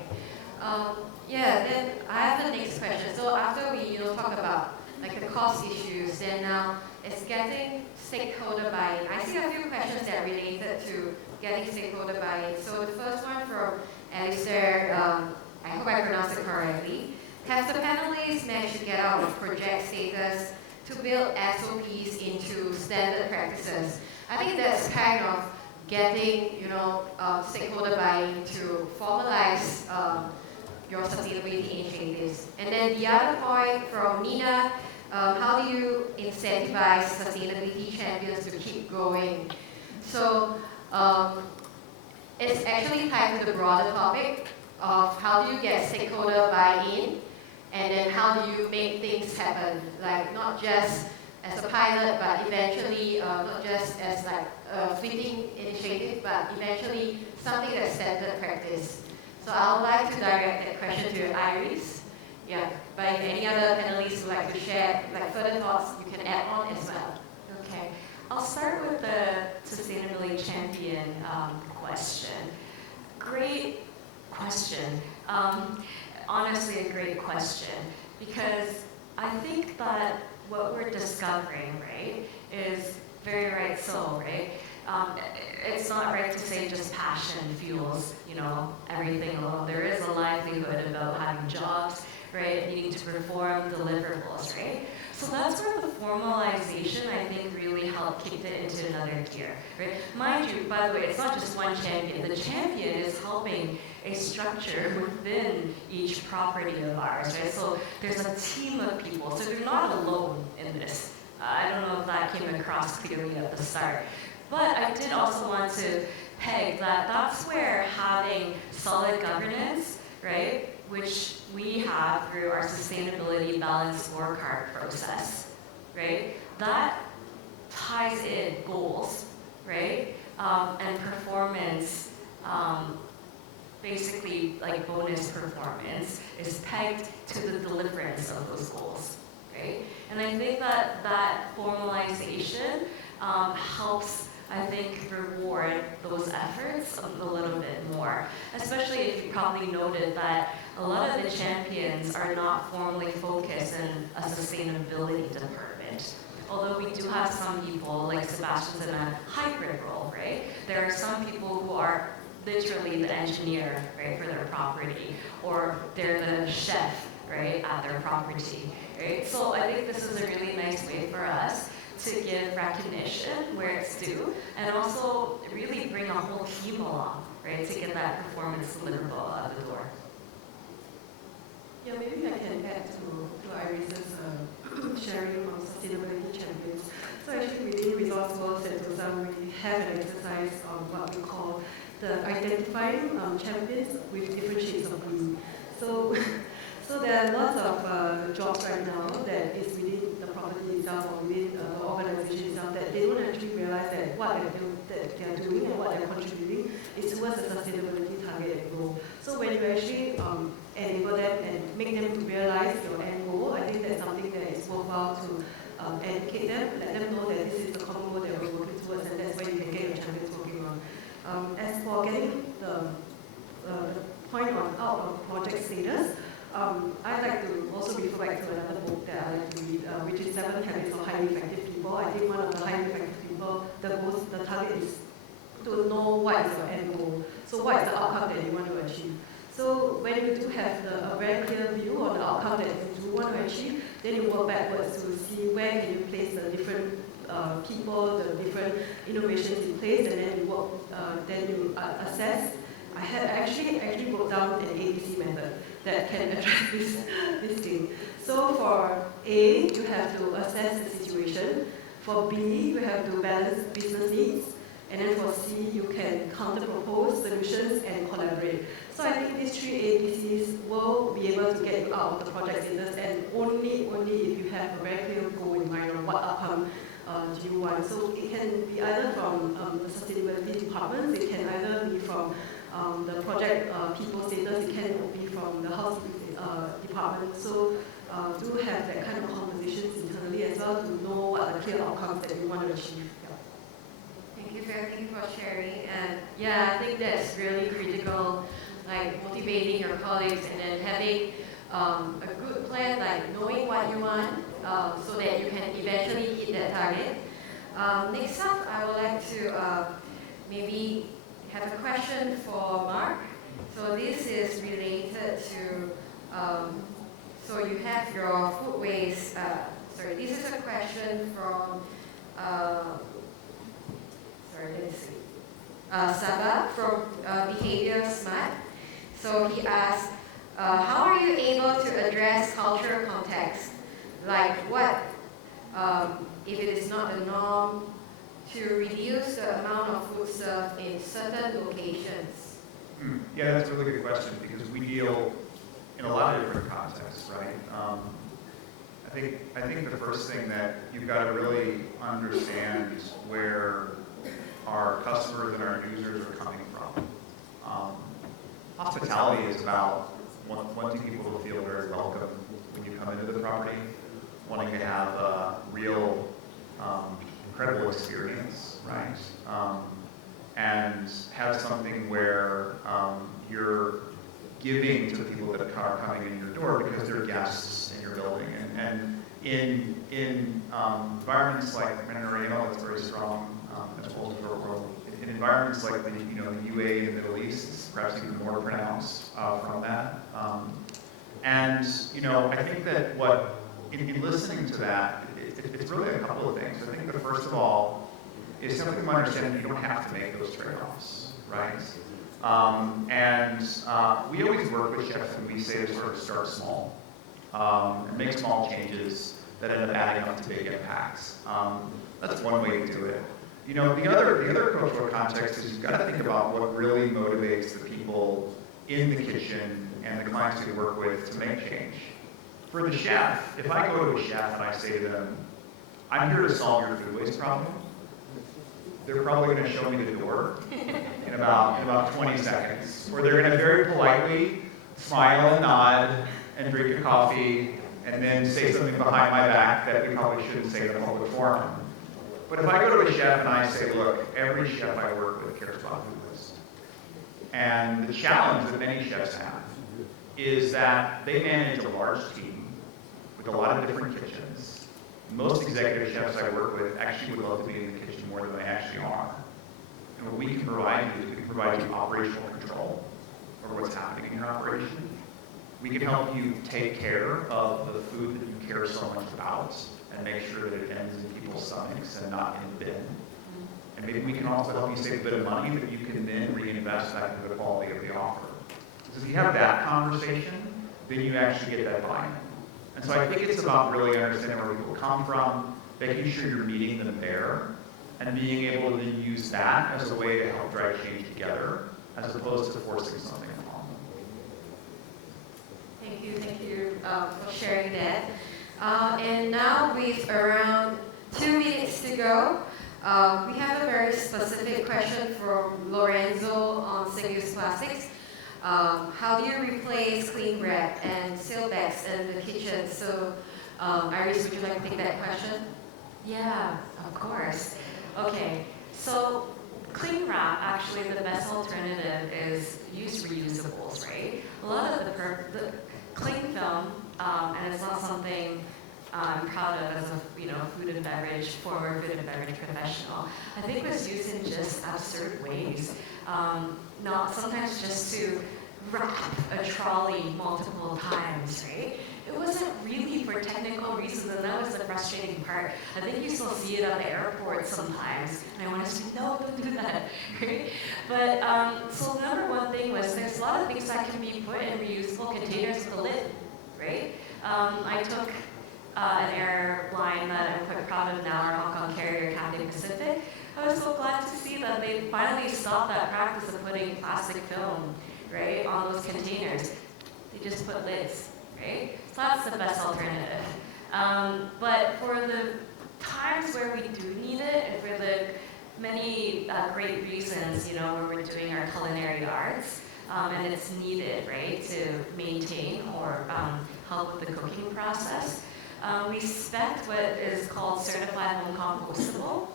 Then I have the next question. So after we talk about the cost issues, then now it's getting stakeholder buy-in. I see a few questions that are related to getting stakeholder buy-in. So the first one from Alistair, I hope I pronounced it correctly. Has the panelists managed to get out of project status to build SOPs into standard practices? I think that's kind of getting stakeholder buy-in to formalize your sustainability initiatives. And then the other point from Nina, how do you incentivize sustainability champions to keep going? So it's actually tied to the broader topic of how do you get stakeholder buy-in, and then how do you make things happen, like not just as a pilot, but eventually not just as a fleeting initiative, but eventually something that's standard practice. So I would like to direct that question to Iris. Yeah, but if any other panelists would like to share further thoughts, you can add on as well. Okay, I'll start with the sustainability champion question. Great question. Honestly, a great question, because I think that what we're discovering, right, is very right so, right? It's not right to say just passion fuels, everything alone. There is a livelihood about having jobs, right? Needing to perform deliverables, right? So that's where the formalization, I think, really helped kick it into another gear, right? Mind you, by the way, it's not just one champion. The champion is helping a structure within each property of ours, right? So there's a team of people, so you're not alone in this. I don't know if that came across clearly at the start. But I did also want to peg that that's where having solid governance, right, which we have through our sustainability balanced scorecard process, right, that ties in goals, right, and performance, basically like bonus performance is pegged to the deliverance of those goals, right? And I think that that formalization helps I think, reward those efforts a little bit more. Especially if you probably noted that a lot of the champions are not formally focused in a sustainability department. Although we do have some people, like Sebastian's in a hybrid role, right? There are some people who are literally the engineer, right, for their property, or they're the chef, right, at their property, right? So I think this is a really nice way for us to give recognition where it's due, and also really bring a whole team along, right, to get that performance deliverable out the door. Yeah, maybe I can add to Iris's sharing on sustainability champions. So actually within Resource World Sentosa, we have an exercise on what we call the identifying champions with different shades of green. So there are lots of jobs right now that is within the property itself or within the organization itself that they don't actually realize that what they are doing and what they're contributing is towards the sustainability target and goal. So when you actually enable them and make them realize your end goal, I think that's something that is worthwhile to educate them, let them know that this is the common goal that we're working towards, and that's where you can get your champions working on. As for getting the point on out of project status, I'd like to also refer back to another book that I like to read, which is 7 Habits of Highly Effective People. I think one of the highly effective people, the target is to know what is your end goal. So what is the outcome that you want to achieve? So when you do have a very clear view on the outcome that you do want to achieve, then you work backwards to see where can you place the different people, the different innovations in place, and then you work, then you assess. I actually wrote down an ABC method that can address this thing. So for A, you have to assess the situation. For B, you have to balance business needs. And then for C, you can counter-propose solutions and collaborate. So I think these 3 ABCs will be able to get you out of the project status, and only if you have a very clear goal in mind on what outcome do you want. So it can be either from the sustainability departments, it can either be from the project people status, it can be from the house department. So do have that kind of conversations internally as well to know what are the clear outcomes that you want to achieve. Thank you for sharing. And yeah, I think that's really critical, like motivating your colleagues and then having a good plan, like knowing what you want so that you can eventually hit that target. Next up, I would like to maybe have a question for Marc. So this is related to, so you have your food waste, this is a question from, Sabah from Behavior Smart. So he asked, how are you able to address cultural context? Like what, if it is not the norm, to reduce the amount of food served in certain locations? Yeah, that's a really good question because we deal in a lot of different contexts, right? I think the first thing that you've got to really understand is where our customers and our users are coming from. Hospitality is about wanting people to feel very welcome when you come into the property, wanting to have a real, incredible experience, right? And have something where you're giving to people that are coming in your door because they're guests in your building. And in environments like Oriental, it's very strong. As well as world. In environments like the UAE and the Middle East, it's perhaps even more pronounced from that. And I think that in listening to that, it's really a couple of things. I think the first of all is simply understanding that you don't have to make those trade-offs, right? We always work with chefs and we say to sort of start small and make small changes that end up adding up to big impacts. That's one way to do it. The other cultural context is you've got to think about what really motivates the people in the kitchen and the clients you work with to make change. For the chef, if I go to a chef and I say to them, I'm here to solve your food waste problem, they're probably going to show me the door in about 20 seconds. Or they're going to very politely smile and nod and drink a coffee and then say something behind my back that we probably shouldn't say in a public forum. But if I go to a chef and I say, look, every chef I work with cares about food waste. And the challenge that many chefs have is that they manage a large team with a lot of different kitchens. Most executive chefs I work with actually would love to be in the kitchen more than they actually are. And what we can provide you is we can provide you operational control over what's happening in your operation. We can help you take care of the food that you care so much about and make sure that it ends in people's stomachs and not in the bin. And maybe we can also help you save a bit of money that you can then reinvest back into the quality of the offer. Because if you have that conversation, then you actually get that buy-in. And so I think it's about really understanding where people come from, making sure you're meeting them there, and being able to then use that as a way to help drive change together, as opposed to forcing something upon them. Thank you for sharing that. And now with around 2 minutes to go, we have a very specific question from Lorenzo on single-use plastics. How do you replace cling wrap and seal bags in the kitchen? So, Iris, would you like to take that question? Yeah, of course. Okay, so cling wrap, actually the best alternative is use reusables, right? A lot of the cling film, and it's not something I'm proud of as a food and beverage, former food and beverage professional. I think it was used in just absurd ways. Not sometimes just to wrap a trolley multiple times, right? It wasn't really for technical reasons, and that was the frustrating part. I think you still see it at the airport sometimes, and I want to say, no, don't do that, right? But, so the number one thing was there's a lot of things that can be put in reusable containers with a lid, right? I took an airline that I'm quite proud of now, our Hong Kong carrier, Cathay Pacific. I was so glad to see that they finally stopped that practice of putting plastic film, right, on those containers. They just put lids, right? So that's the best alternative. But for the times where we do need it, and for the many great reasons, where we're doing our culinary arts, and it's needed, right, to maintain or help with the cooking process, we spec what is called certified home compostable.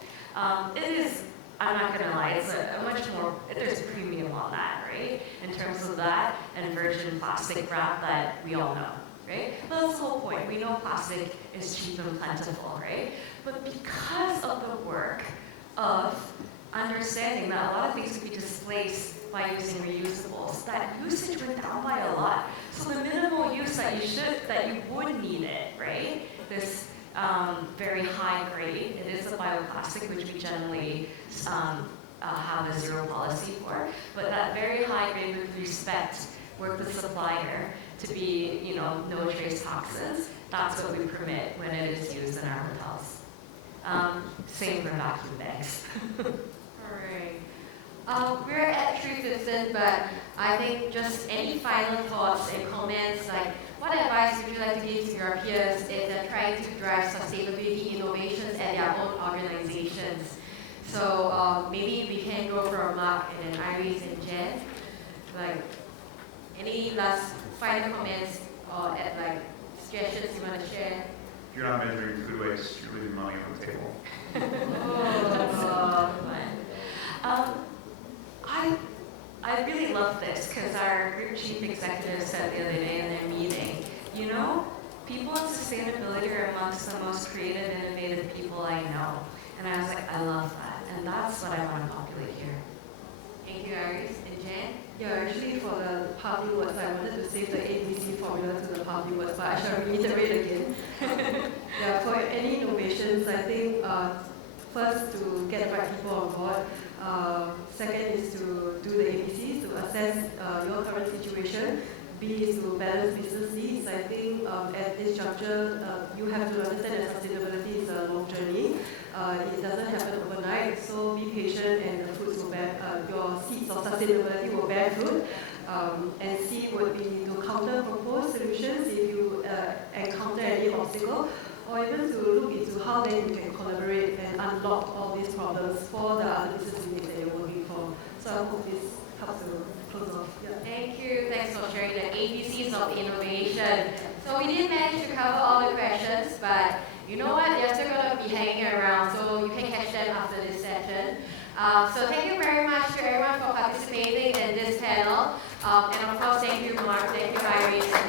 It is, I'm not gonna lie, it's a much more, there's a premium on that, right? In terms of that and virgin plastic wrap that we all know, right? But that's the whole point. We know plastic is cheap and plentiful, right? But because of the work of understanding that a lot of things can be displaced by using reusables, that usage went down by a lot. So the minimal use that you would need it, right? This very high grade, it is a bioplastic, which we generally have a zero policy for, but that very high grade with respect, work with supplier to be, no trace toxins, that's what we permit when it is used in our hotels. Same for vacuum bags. Alright. We're at 3:15, but I think just any final thoughts and comments, like what advice would you like to give to your peers if they're trying to drive sustainability innovations at their own organizations? So maybe we can go from Marc and Iris and Jen. Like, any last final comments or suggestions you want to share? If you're not measuring food waste, you're leaving money on the table. I really love this because our group chief executive said the other day in their meeting, people in sustainability are amongst the most creative, innovative people I know. And I was like, I love that. And that's what I want to populate here. Thank you, Iris and Jen. Yeah, actually for the party words, I wanted to save the ABC formula to the party words, but I shall reiterate again. Yeah, for any innovations, I think first to get the right people on board. Second is to do the ABCs, to assess your current situation. B is to balance business needs. I think at this juncture, you have to understand that sustainability is a long journey. It doesn't happen overnight, so be patient and the fruits will bear, your seeds of sustainability will bear fruit. And C would be to counter propose solutions if you encounter any obstacle, or even to look into how then you can collaborate and unlock all these problems for the other business units that you're working for. So I hope this helps to close off. Yeah. Thank you. Thanks for sharing the ABCs of innovation. So we didn't manage to cover all the questions, but you know what? They're still going to be hanging around, so you can catch So thank you very much to everyone for participating in this panel. And of course, thank you, Marc, thank you, Iris.